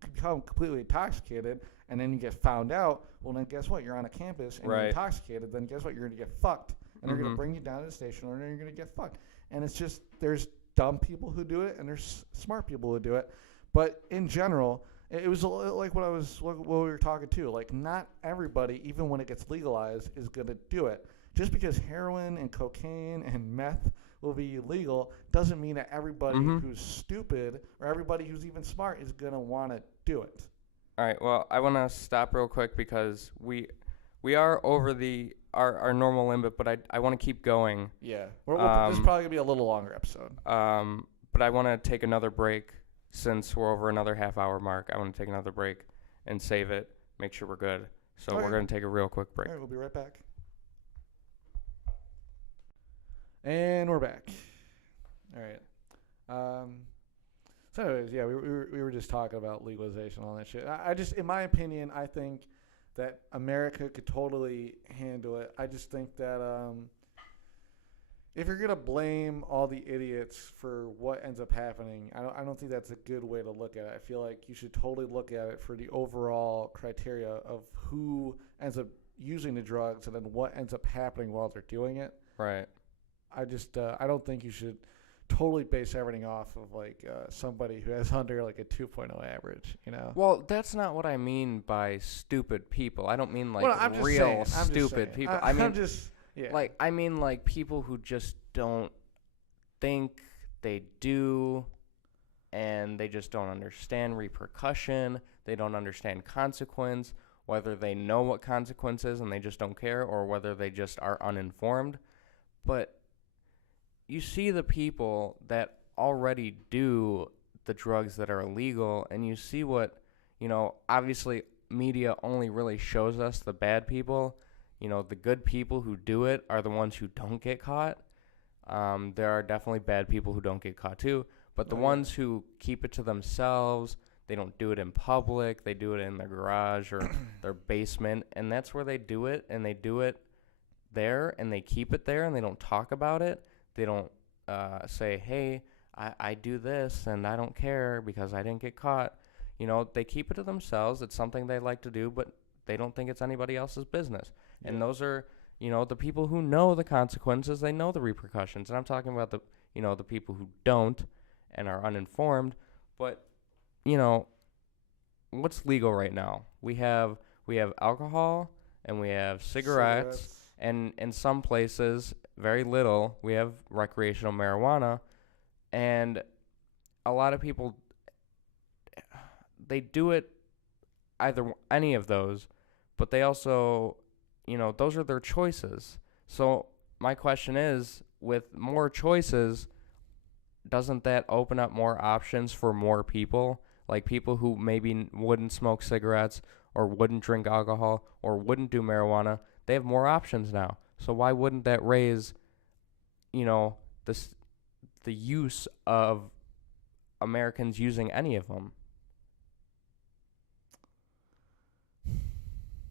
become completely intoxicated and then you get found out, well, then guess what? You're on a campus and right. You're intoxicated. Then guess what? You're going to get fucked, and they're going to bring you down to the station, and then you're going to get fucked. And it's just, there's dumb people who do it and there's smart people who do it. But in general, it was like what we were talking to. Like, not everybody, even when it gets legalized, is going to do it. Just because heroin and cocaine and meth will be legal doesn't mean that everybody who's stupid or everybody who's even smart is going to want to do it. All right, well, I want to stop real quick because we are over our normal limit, but I want to keep going. Yeah. This is probably going to be a little longer episode. But I want to take another break since we're over another half-hour mark. I want to take another break and save it, make sure we're good. So we're going to take a real quick break. All right, we'll be right back. And we're back. All right. So anyways, yeah, we were just talking about legalization and all that shit. I just, in my opinion, I think that America could totally handle it. I just think that if you're gonna blame all the idiots for what ends up happening, I don't think that's a good way to look at it. I feel like you should totally look at it for the overall criteria of who ends up using the drugs and then what ends up happening while they're doing it. Right. I just I don't think you should totally base everything off of like somebody who has under like a 2.0 average, you know? Well, that's not what I mean by stupid people. I don't mean like well, real stupid people. I'm just Yeah. Like, I mean, like, people who just don't think, they do, and they just don't understand repercussion. They don't understand consequence, whether they know what consequence is and they just don't care, or whether they just are uninformed. But you see the people that already do the drugs that are illegal, and you see what, obviously media only really shows us the bad people. The good people who do it are the ones who don't get caught. There are definitely bad people who don't get caught too, but the ones who keep it to themselves, they don't do it in public, they do it in their garage or their basement, and that's where they do it, and they do it there, and they keep it there, and they don't talk about it. They don't say, hey, I do this, and I don't care because I didn't get caught. They keep it to themselves. It's something they like to do, but they don't think it's anybody else's business. Yeah. And those are, the people who know the consequences, they know the repercussions. And I'm talking about the people who don't and are uninformed. But, what's legal right now? We have alcohol and we have cigarettes. And in some places, very little, we have recreational marijuana. And a lot of people, they do it any of those, but they also, those are their choices. So my question is, with more choices, doesn't that open up more options for more people? Like people who maybe wouldn't smoke cigarettes or wouldn't drink alcohol or wouldn't do marijuana, they have more options now. So why wouldn't that raise, the use of Americans using any of them?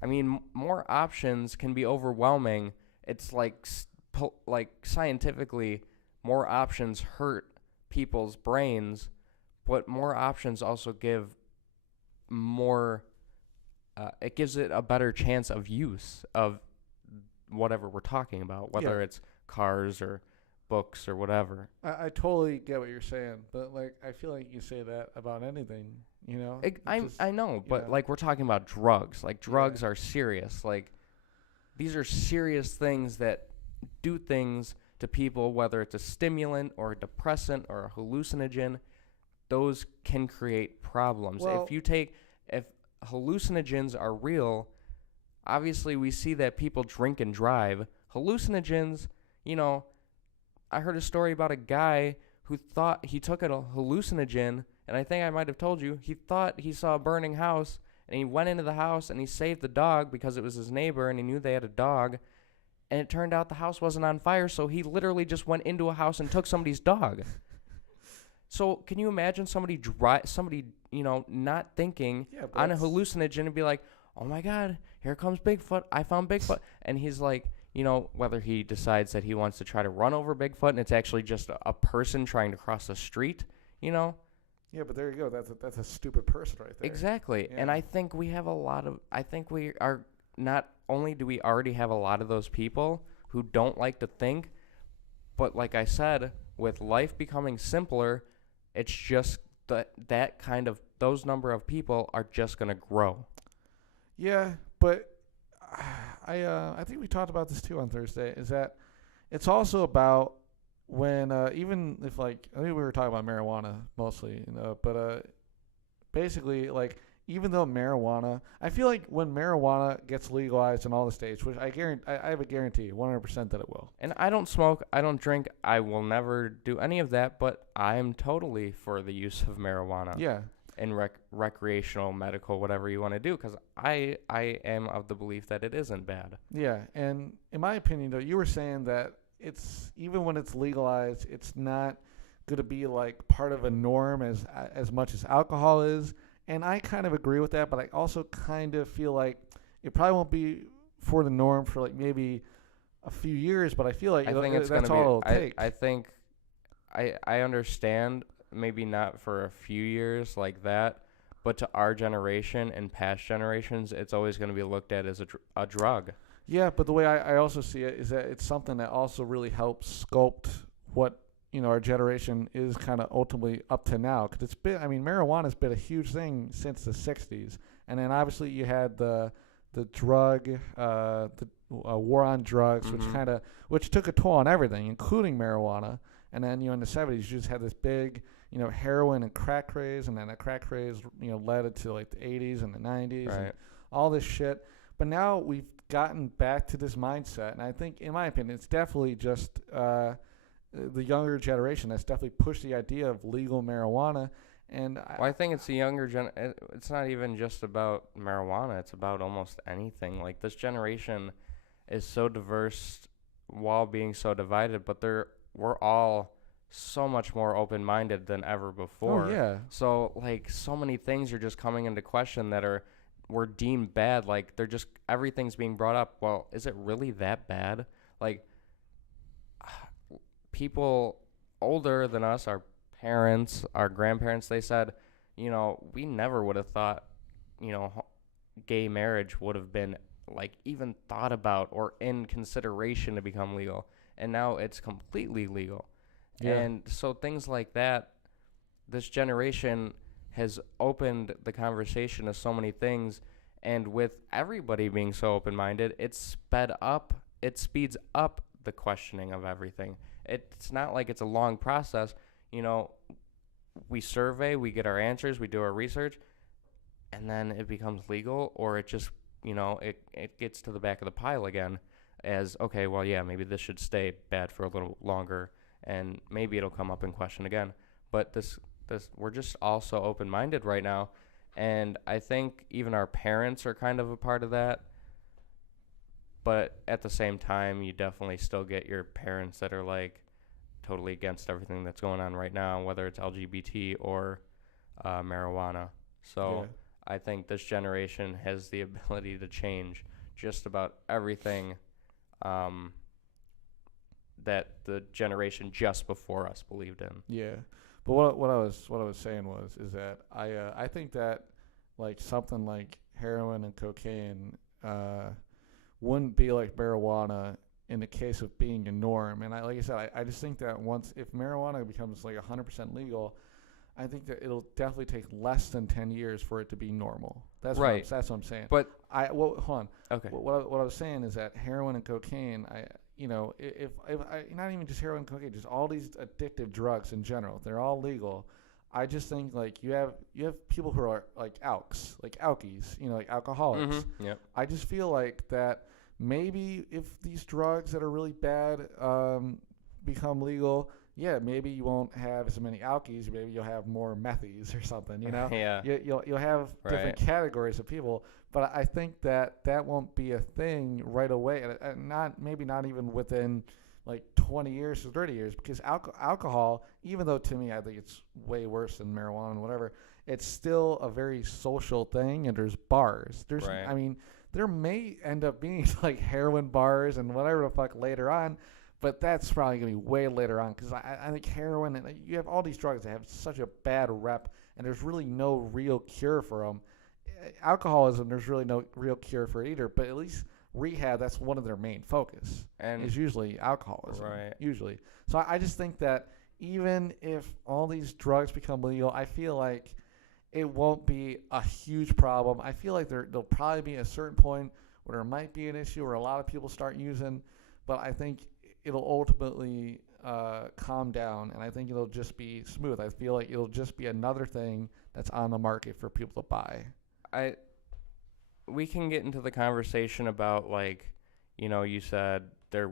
I mean, more options can be overwhelming. It's like scientifically, more options hurt people's brains, but more options also give more, it gives it a better chance of use of whatever we're talking about, whether it's cars or books or whatever. I totally get what you're saying, but I feel like you say that about anything, I know, but we're talking about drugs. Like drugs are serious. Like these are serious things that do things to people, whether it's a stimulant or a depressant or a hallucinogen. Those can create problems. Well, if hallucinogens are real, obviously we see that people drink and drive. Hallucinogens, I heard a story about a guy who thought he took a hallucinogen, and I think I might have told you, he thought he saw a burning house, and he went into the house and he saved the dog because it was his neighbor and he knew they had a dog, and it turned out the house wasn't on fire, so he literally just went into a house and took somebody's dog. So can you imagine somebody, not thinking on a hallucinogen and be like, oh my God, here comes Bigfoot, I found Bigfoot, and he's like, whether he decides that he wants to try to run over Bigfoot and it's actually just a person trying to cross the street, Yeah, but there you go. That's a stupid person right there. Exactly. Yeah. And I think we are, not only do we already have a lot of those people who don't like to think, but like I said, with life becoming simpler, it's just those number of people are just going to grow. Yeah, but I think we talked about this too on Thursday, is that it's also about when, even if I think we were talking about marijuana mostly, but basically even though marijuana, I feel like when marijuana gets legalized in all the states, which I have a guarantee 100% that it will. And I don't smoke, I don't drink, I will never do any of that, but I am totally for the use of marijuana. Yeah. And recreational, medical, whatever you want to do, because I am of the belief that it isn't bad. Yeah, and in my opinion, though, you were saying that it's, even when it's legalized, it's not going to be part of a norm as much as alcohol is. And I kind of agree with that, but I also kind of feel like it probably won't be for the norm for maybe a few years, but I feel like that's all it'll take. I think I understand, maybe not for a few years like that, but to our generation and past generations, it's always going to be looked at as a drug. Yeah, but the way I also see it is that it's something that also really helps sculpt what our generation is kind of ultimately up to now. Because marijuana's been a huge thing since the 60s. And then obviously you had the the drug, war on drugs, which took a toll on everything, including marijuana. And then in the 70s, you just had this big heroin and crack craze, and then that crack craze led into like the 80s and the 90s and all this shit. But now we've gotten back to this mindset, and I think, in my opinion, it's definitely just the younger generation that's definitely pushed the idea of legal marijuana. And I think it's the younger it's not even just about marijuana. It's about almost anything. Like, this generation is so diverse while being so divided, but we're all so much more open-minded than ever before. Oh, yeah. So, like, so many things are just coming into question that were deemed bad. Like, everything's being brought up. Well, is it really that bad? Like, people older than us, our parents, our grandparents, they said, we never would have thought, gay marriage would have been, like, even thought about or in consideration to become legal. And now it's completely legal. Yeah. And so things like that, this generation has opened the conversation to so many things. And with everybody being so open-minded, it speeds up the questioning of everything. It's not like it's a long process. We survey, we get our answers, we do our research, and then it becomes legal, or it just, it gets to the back of the pile again as, okay, well, yeah, maybe this should stay bad for a little longer, and maybe it'll come up in question again. But this we're just all so open-minded right now, and I think even our parents are kind of a part of that. But at the same time, you definitely still get your parents that are, like, totally against everything that's going on right now, whether it's LGBT or marijuana. So yeah. I think this generation has the ability to change just about everything that the generation just before us believed in. Yeah, but what I was saying is that I think that, like, something like heroin and cocaine wouldn't be like marijuana in the case of being a norm. And like I said, I just think that if marijuana becomes like 100% legal, I think that it'll definitely take less than 10 years for it to be normal. That's right. That's what I'm saying. But hold on. Okay. What I was saying is that heroin and cocaine, if not even just heroin and cocaine, just all these addictive drugs in general, they're all legal. I just think, like, you have people who are like alkies, like alcoholics. Mm-hmm. Yep. I just feel like that maybe if these drugs that are really bad become legal, yeah, maybe you won't have as many alkies. Maybe you'll have more methies or something. Yeah. You'll have different categories of people, but I think that won't be a thing right away, and not even within like 20 years or 30 years, because alcohol, even though to me I think it's way worse than marijuana and whatever, it's still a very social thing, and there's bars. I mean, there may end up being like heroin bars and whatever the fuck later on, but that's probably going to be way later on, because I think heroin, and you have all these drugs that have such a bad rep, and there's really no real cure for them. Alcoholism, there's really no real cure for it either, but at least rehab, that's one of their main focus, and is usually alcoholism. Right. Usually. So I just think that even if all these drugs become legal, I feel like it won't be a huge problem. I feel like there'll probably be a certain point where there might be an issue where a lot of people start using, but I think it'll ultimately calm down, and I think it'll just be smooth. I feel like it'll just be another thing that's on the market for people to buy. We can get into the conversation about, like, you said there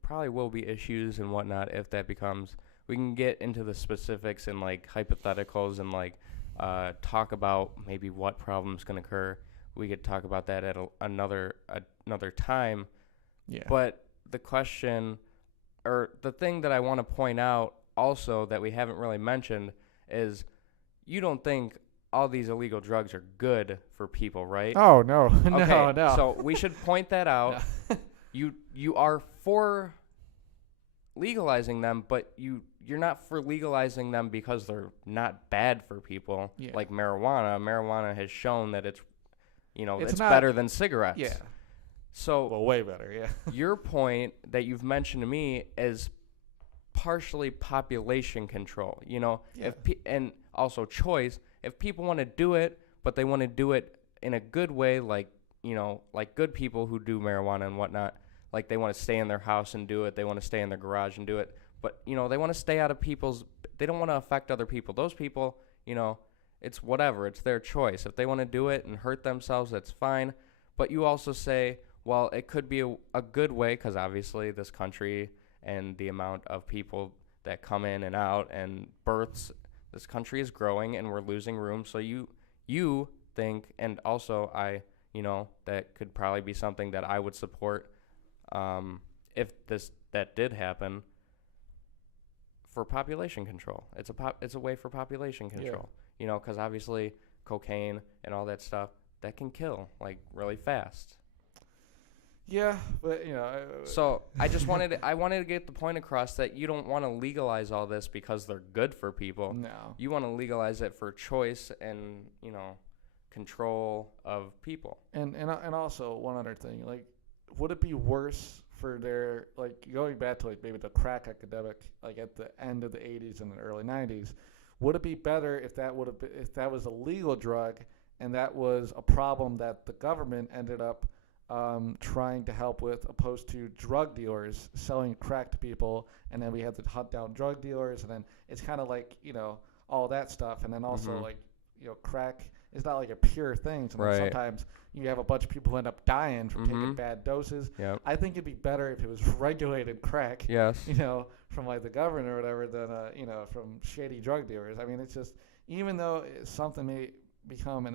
probably will be issues and whatnot if that becomes. We can get into the specifics and, like, hypotheticals and, like, talk about maybe what problems can occur. We could talk about that at another time. Yeah. But the question, or the thing that I want to point out also that we haven't really mentioned is, you don't think all these illegal drugs are good for people, right? Oh, no. Okay, no. So we should point that out. You are for legalizing them, but you're not for legalizing them because they're not bad for people. Yeah. Like marijuana. Marijuana has shown that it's it's better than cigarettes. Yeah. So, well, way better, yeah. Your point that you've mentioned to me is partially population control, Yeah. and also choice. If people want to do it, but they want to do it in a good way, like like good people who do marijuana and whatnot, like they want to stay in their house and do it. They want to stay in their garage and do it. But, they want to stay out of they don't want to affect other people. Those people, it's whatever. It's their choice. If they want to do it and hurt themselves, that's fine. But you also say, well, it could be a good way, because obviously this country and the amount of people that come in and out and births, this country is growing and we're losing room. So you think, and also that could probably be something that I would support if that did happen, for population control. It's a way for population control. Because obviously cocaine and all that stuff, that can kill like really fast. Yeah, but So I just wanted to get the point across that you don't want to legalize all this because they're good for people. No. You want to legalize it for choice and control of people. And also one other thing, like, would it be worse for their, like, going back to like maybe the crack epidemic, like at the end of the 80s and the early 90s? Would it be better if that was a legal drug and that was a problem that the government ended up trying to help with, opposed to drug dealers selling crack to people, and then we had to hunt down drug dealers, and then it's kind of like all that stuff, and then also like crack is not like a pure thing, so right. Sometimes you have a bunch of people who end up dying from taking bad doses. Yep. I think it'd be better if it was regulated crack, yes, from like the government or whatever, than from shady drug dealers. I mean, it's just, even though something may become an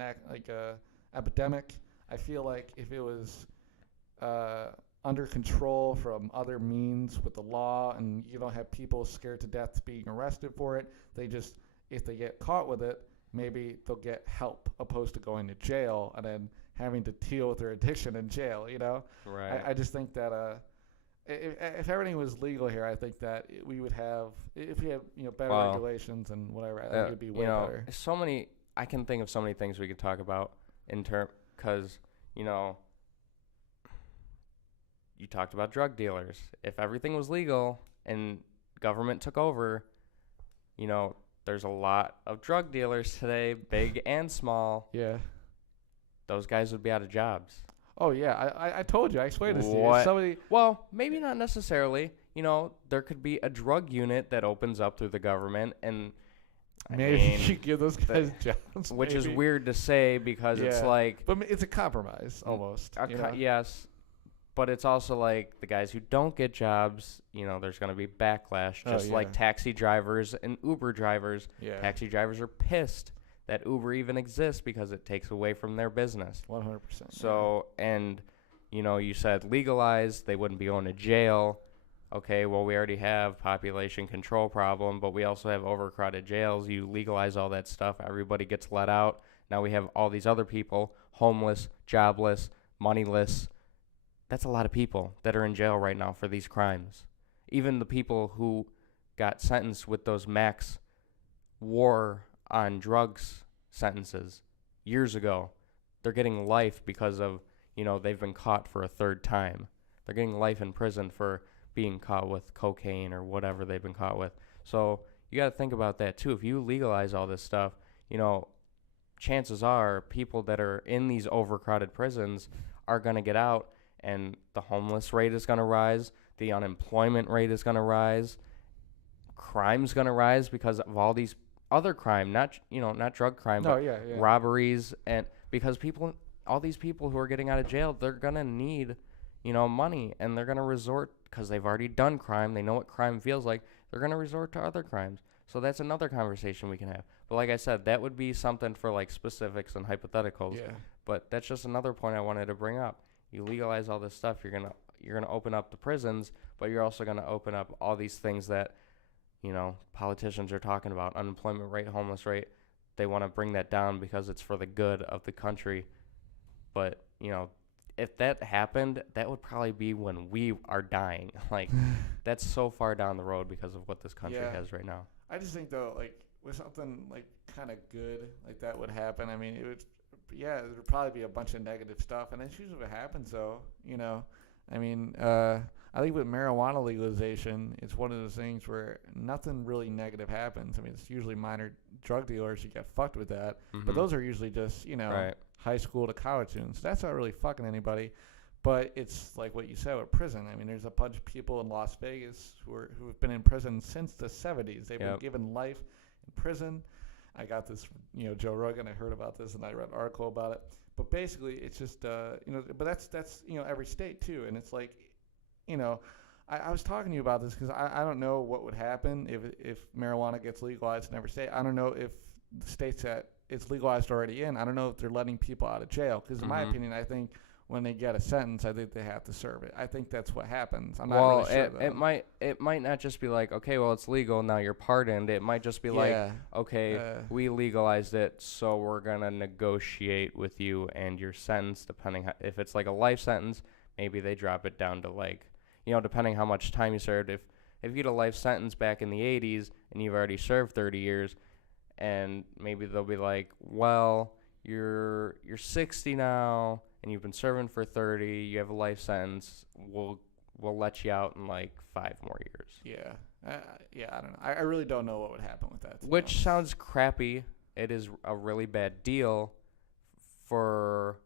epidemic, I feel like if it was under control from other means with the law, and you don't have people scared to death being arrested for it, if they get caught with it, maybe they'll get help, opposed to going to jail and then having to deal with their addiction in jail. Right. I just think that if everything was legal here, I think that we would have, if we have better regulations and whatever, I think it'd be way better. I can think of so many things we could talk about because you talked about drug dealers. If everything was legal and government took over, there's a lot of drug dealers today, big and small. Yeah. Those guys would be out of jobs. Oh, yeah. I told you. I explained this to you. Well, maybe not necessarily. There could be a drug unit that opens up through the government, and maybe you give those guys jobs. Which is weird to say because it's like... But it's a compromise, almost. Yes. But it's also like the guys who don't get jobs, there's going to be backlash. Just like taxi drivers and Uber drivers. Yeah. Taxi drivers are pissed that Uber even exists because it takes away from their business. 100%. So, and, you said legalize, they wouldn't be going to jail. Okay, well, we already have population control problem, but we also have overcrowded jails. You legalize all that stuff, everybody gets let out. Now we have all these other people, homeless, jobless, moneyless. That's a lot of people that are in jail right now for these crimes. Even the people who got sentenced with those max war on drugs sentences years ago, they're getting life because of, they've been caught for a third time. They're getting life in prison for being caught with cocaine or whatever they've been caught with. So you got to think about that too. If you legalize all this stuff, chances are people that are in these overcrowded prisons are going to get out, and the homeless rate is going to rise, the unemployment rate is going to rise, crime's going to rise because of all these other crime, not drug crime, but robberies, and because all these people who are getting out of jail, they're going to need, money, and they're going to resort, because they've already done crime, they know what crime feels like, they're going to resort to other crimes. So that's another conversation we can have. But like I said, that would be something for like specifics and hypotheticals. Yeah. But that's just another point I wanted to bring up. You legalize all this stuff, you're gonna open up the prisons, but you're also gonna open up all these things that, politicians are talking about, unemployment rate, homeless rate. They want to bring that down because it's for the good of the country. But, if that happened, that would probably be when we are dying. Like, that's so far down the road because of what this country has right now. I just think, though, like, with something, like, kind of good, like, that would happen, I mean, it would... Yeah, there would probably be a bunch of negative stuff, and that's usually what happens, though. I mean, I think with marijuana legalization, it's one of those things where nothing really negative happens. I mean, it's usually minor drug dealers who get fucked with that, but those are usually just, right. high school to college students. That's not really fucking anybody. But it's like what you said with prison. I mean, there's a bunch of people in Las Vegas who have been in prison since the 70s. They've been given life in prison. I got this, Joe Rogan. I heard about this and I read an article about it. But basically, it's just, but that's every state too. And it's like, I was talking to you about this because I don't know what would happen if marijuana gets legalized in every state. I don't know if the states that it's legalized already in, I don't know if they're letting people out of jail. Because in my opinion, I think when they get a sentence, I think they have to serve it. I think that's what happens. I'm not really sure, though. It might not just be like, okay, well, it's legal, now you're pardoned. It might just be like, okay, we legalized it, so we're going to negotiate with you and your sentence, if it's like a life sentence, maybe they drop it down to like, depending how much time you served. If you get a life sentence back in the 80s and you've already served 30 years, and maybe they'll be like, well, you're 60 now, and you've been serving for 30, you have a life sentence, we'll let you out in like 5 more years. I don't know. I really don't know what would happen with that. Which sounds crappy. It is a really bad deal for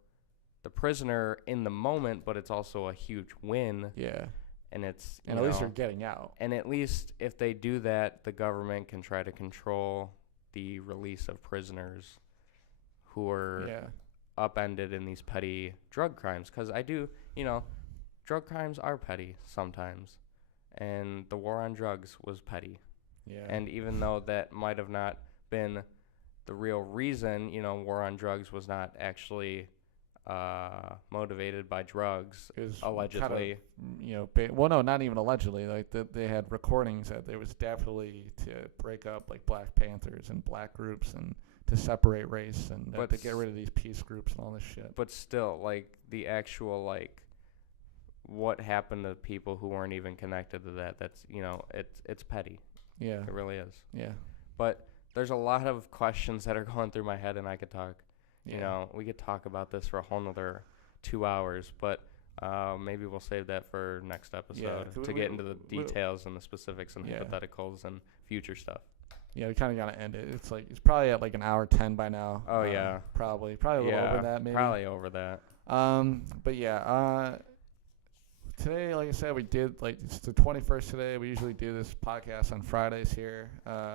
the prisoner in the moment, but it's also a huge win. Yeah. And it's at least they're getting out. And at least if they do that, the government can try to control the release of prisoners who are upended in these petty drug crimes. Because drug crimes are petty sometimes. And the war on drugs was petty. Yeah. And even though that might have not been the real reason, war on drugs was not actually motivated by drugs, allegedly. Well, no, not even allegedly. Like they had recordings that there was definitely to break up like Black Panthers and black groups and to separate race and to get rid of these peace groups and all this shit. But still, like the actual what happened to people who weren't even connected to that? That's it's petty. Yeah, it really is. Yeah, but there's a lot of questions that are going through my head, and I could talk. We could talk about this for a whole nother 2 hours, but maybe we'll save that for next episode to get into the details and the specifics and hypotheticals and future stuff. Yeah, we kind of got to end it. It's probably at like an hour 10 by now. Oh, yeah. Probably a little over that, maybe. Probably over that. But yeah, today, like I said, we did, it's the 21st today. We usually do this podcast on Fridays here.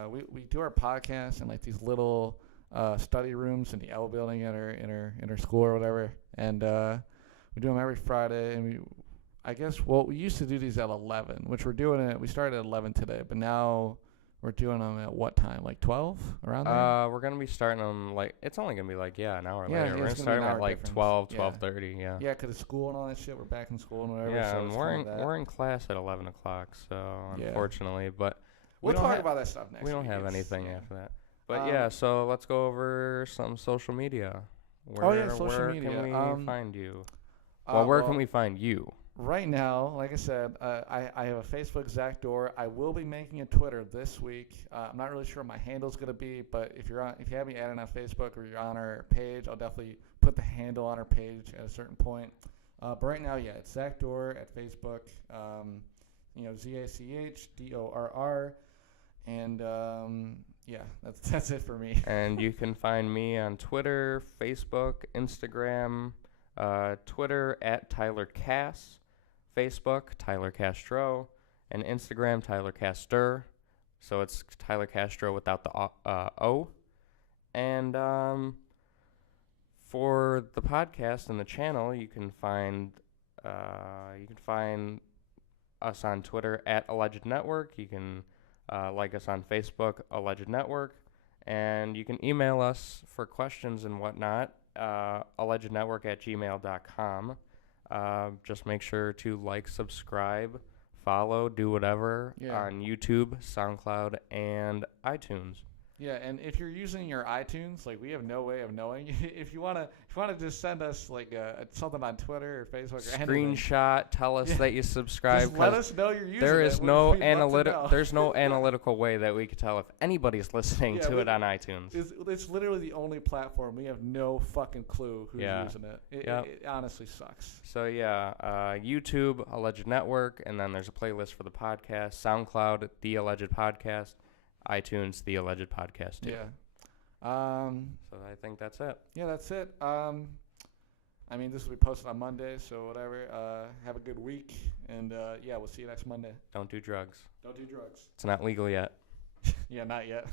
We do our podcast in these little study rooms in the L building in our school or whatever, and we do them every Friday. And we used to do these at 11, which we started at 11 today, but now we're doing them at what time? 12 around there? We're gonna be starting them it's only gonna be an hour later. We're gonna start them at 12, 12:30. Yeah. Yeah, because of school and all that shit. We're back in school and whatever. Yeah, so and we're in class at 11 o'clock. So unfortunately, but we'll talk about that stuff next. We don't have anything after that. But so let's go over some social media. Social media. Where can we find you? Where can we find you? Right now, like I said, I have a Facebook, Zach Dorr. I will be making a Twitter this week. I'm not really sure what my handle's going to be, but if you have me added on Facebook or you're on our page, I'll definitely put the handle on our page at a certain point. But right now, it's Zach Dorr at Facebook. ZACHDORR, and that's it for me. And you can find me on Twitter, Facebook, Instagram. Twitter at Tyler Cass, Facebook Tyler Castro, and Instagram Tyler Castor. So it's Tyler Castro without the O. And for the podcast and the channel, you can find us on Twitter at Alleged Network. You can like us on Facebook, Alleged Network, and you can email us for questions and whatnot. allegednetwork@gmail.com. Just make sure to subscribe, follow, do whatever on YouTube, SoundCloud, and iTunes. Yeah, and if you're using your iTunes, we have no way of knowing. If you wanna just send us something on Twitter or Facebook or screenshot, tell us that you subscribe. Just let us know you're using it. There is There's no analytical way that we could tell if anybody's listening to it on iTunes. It's literally the only platform. We have no fucking clue who's using it. It honestly sucks. So YouTube, Alleged Network, and then there's a playlist for the podcast. SoundCloud, The Alleged Podcast. iTunes, The Alleged Podcast too. Yeah. So I think that's it. Yeah, that's it. I mean, this will be posted on Monday, so whatever. Have a good week, and yeah, we'll see you next Monday. Don't do drugs. Don't do drugs. It's not legal yet. Yeah, not yet.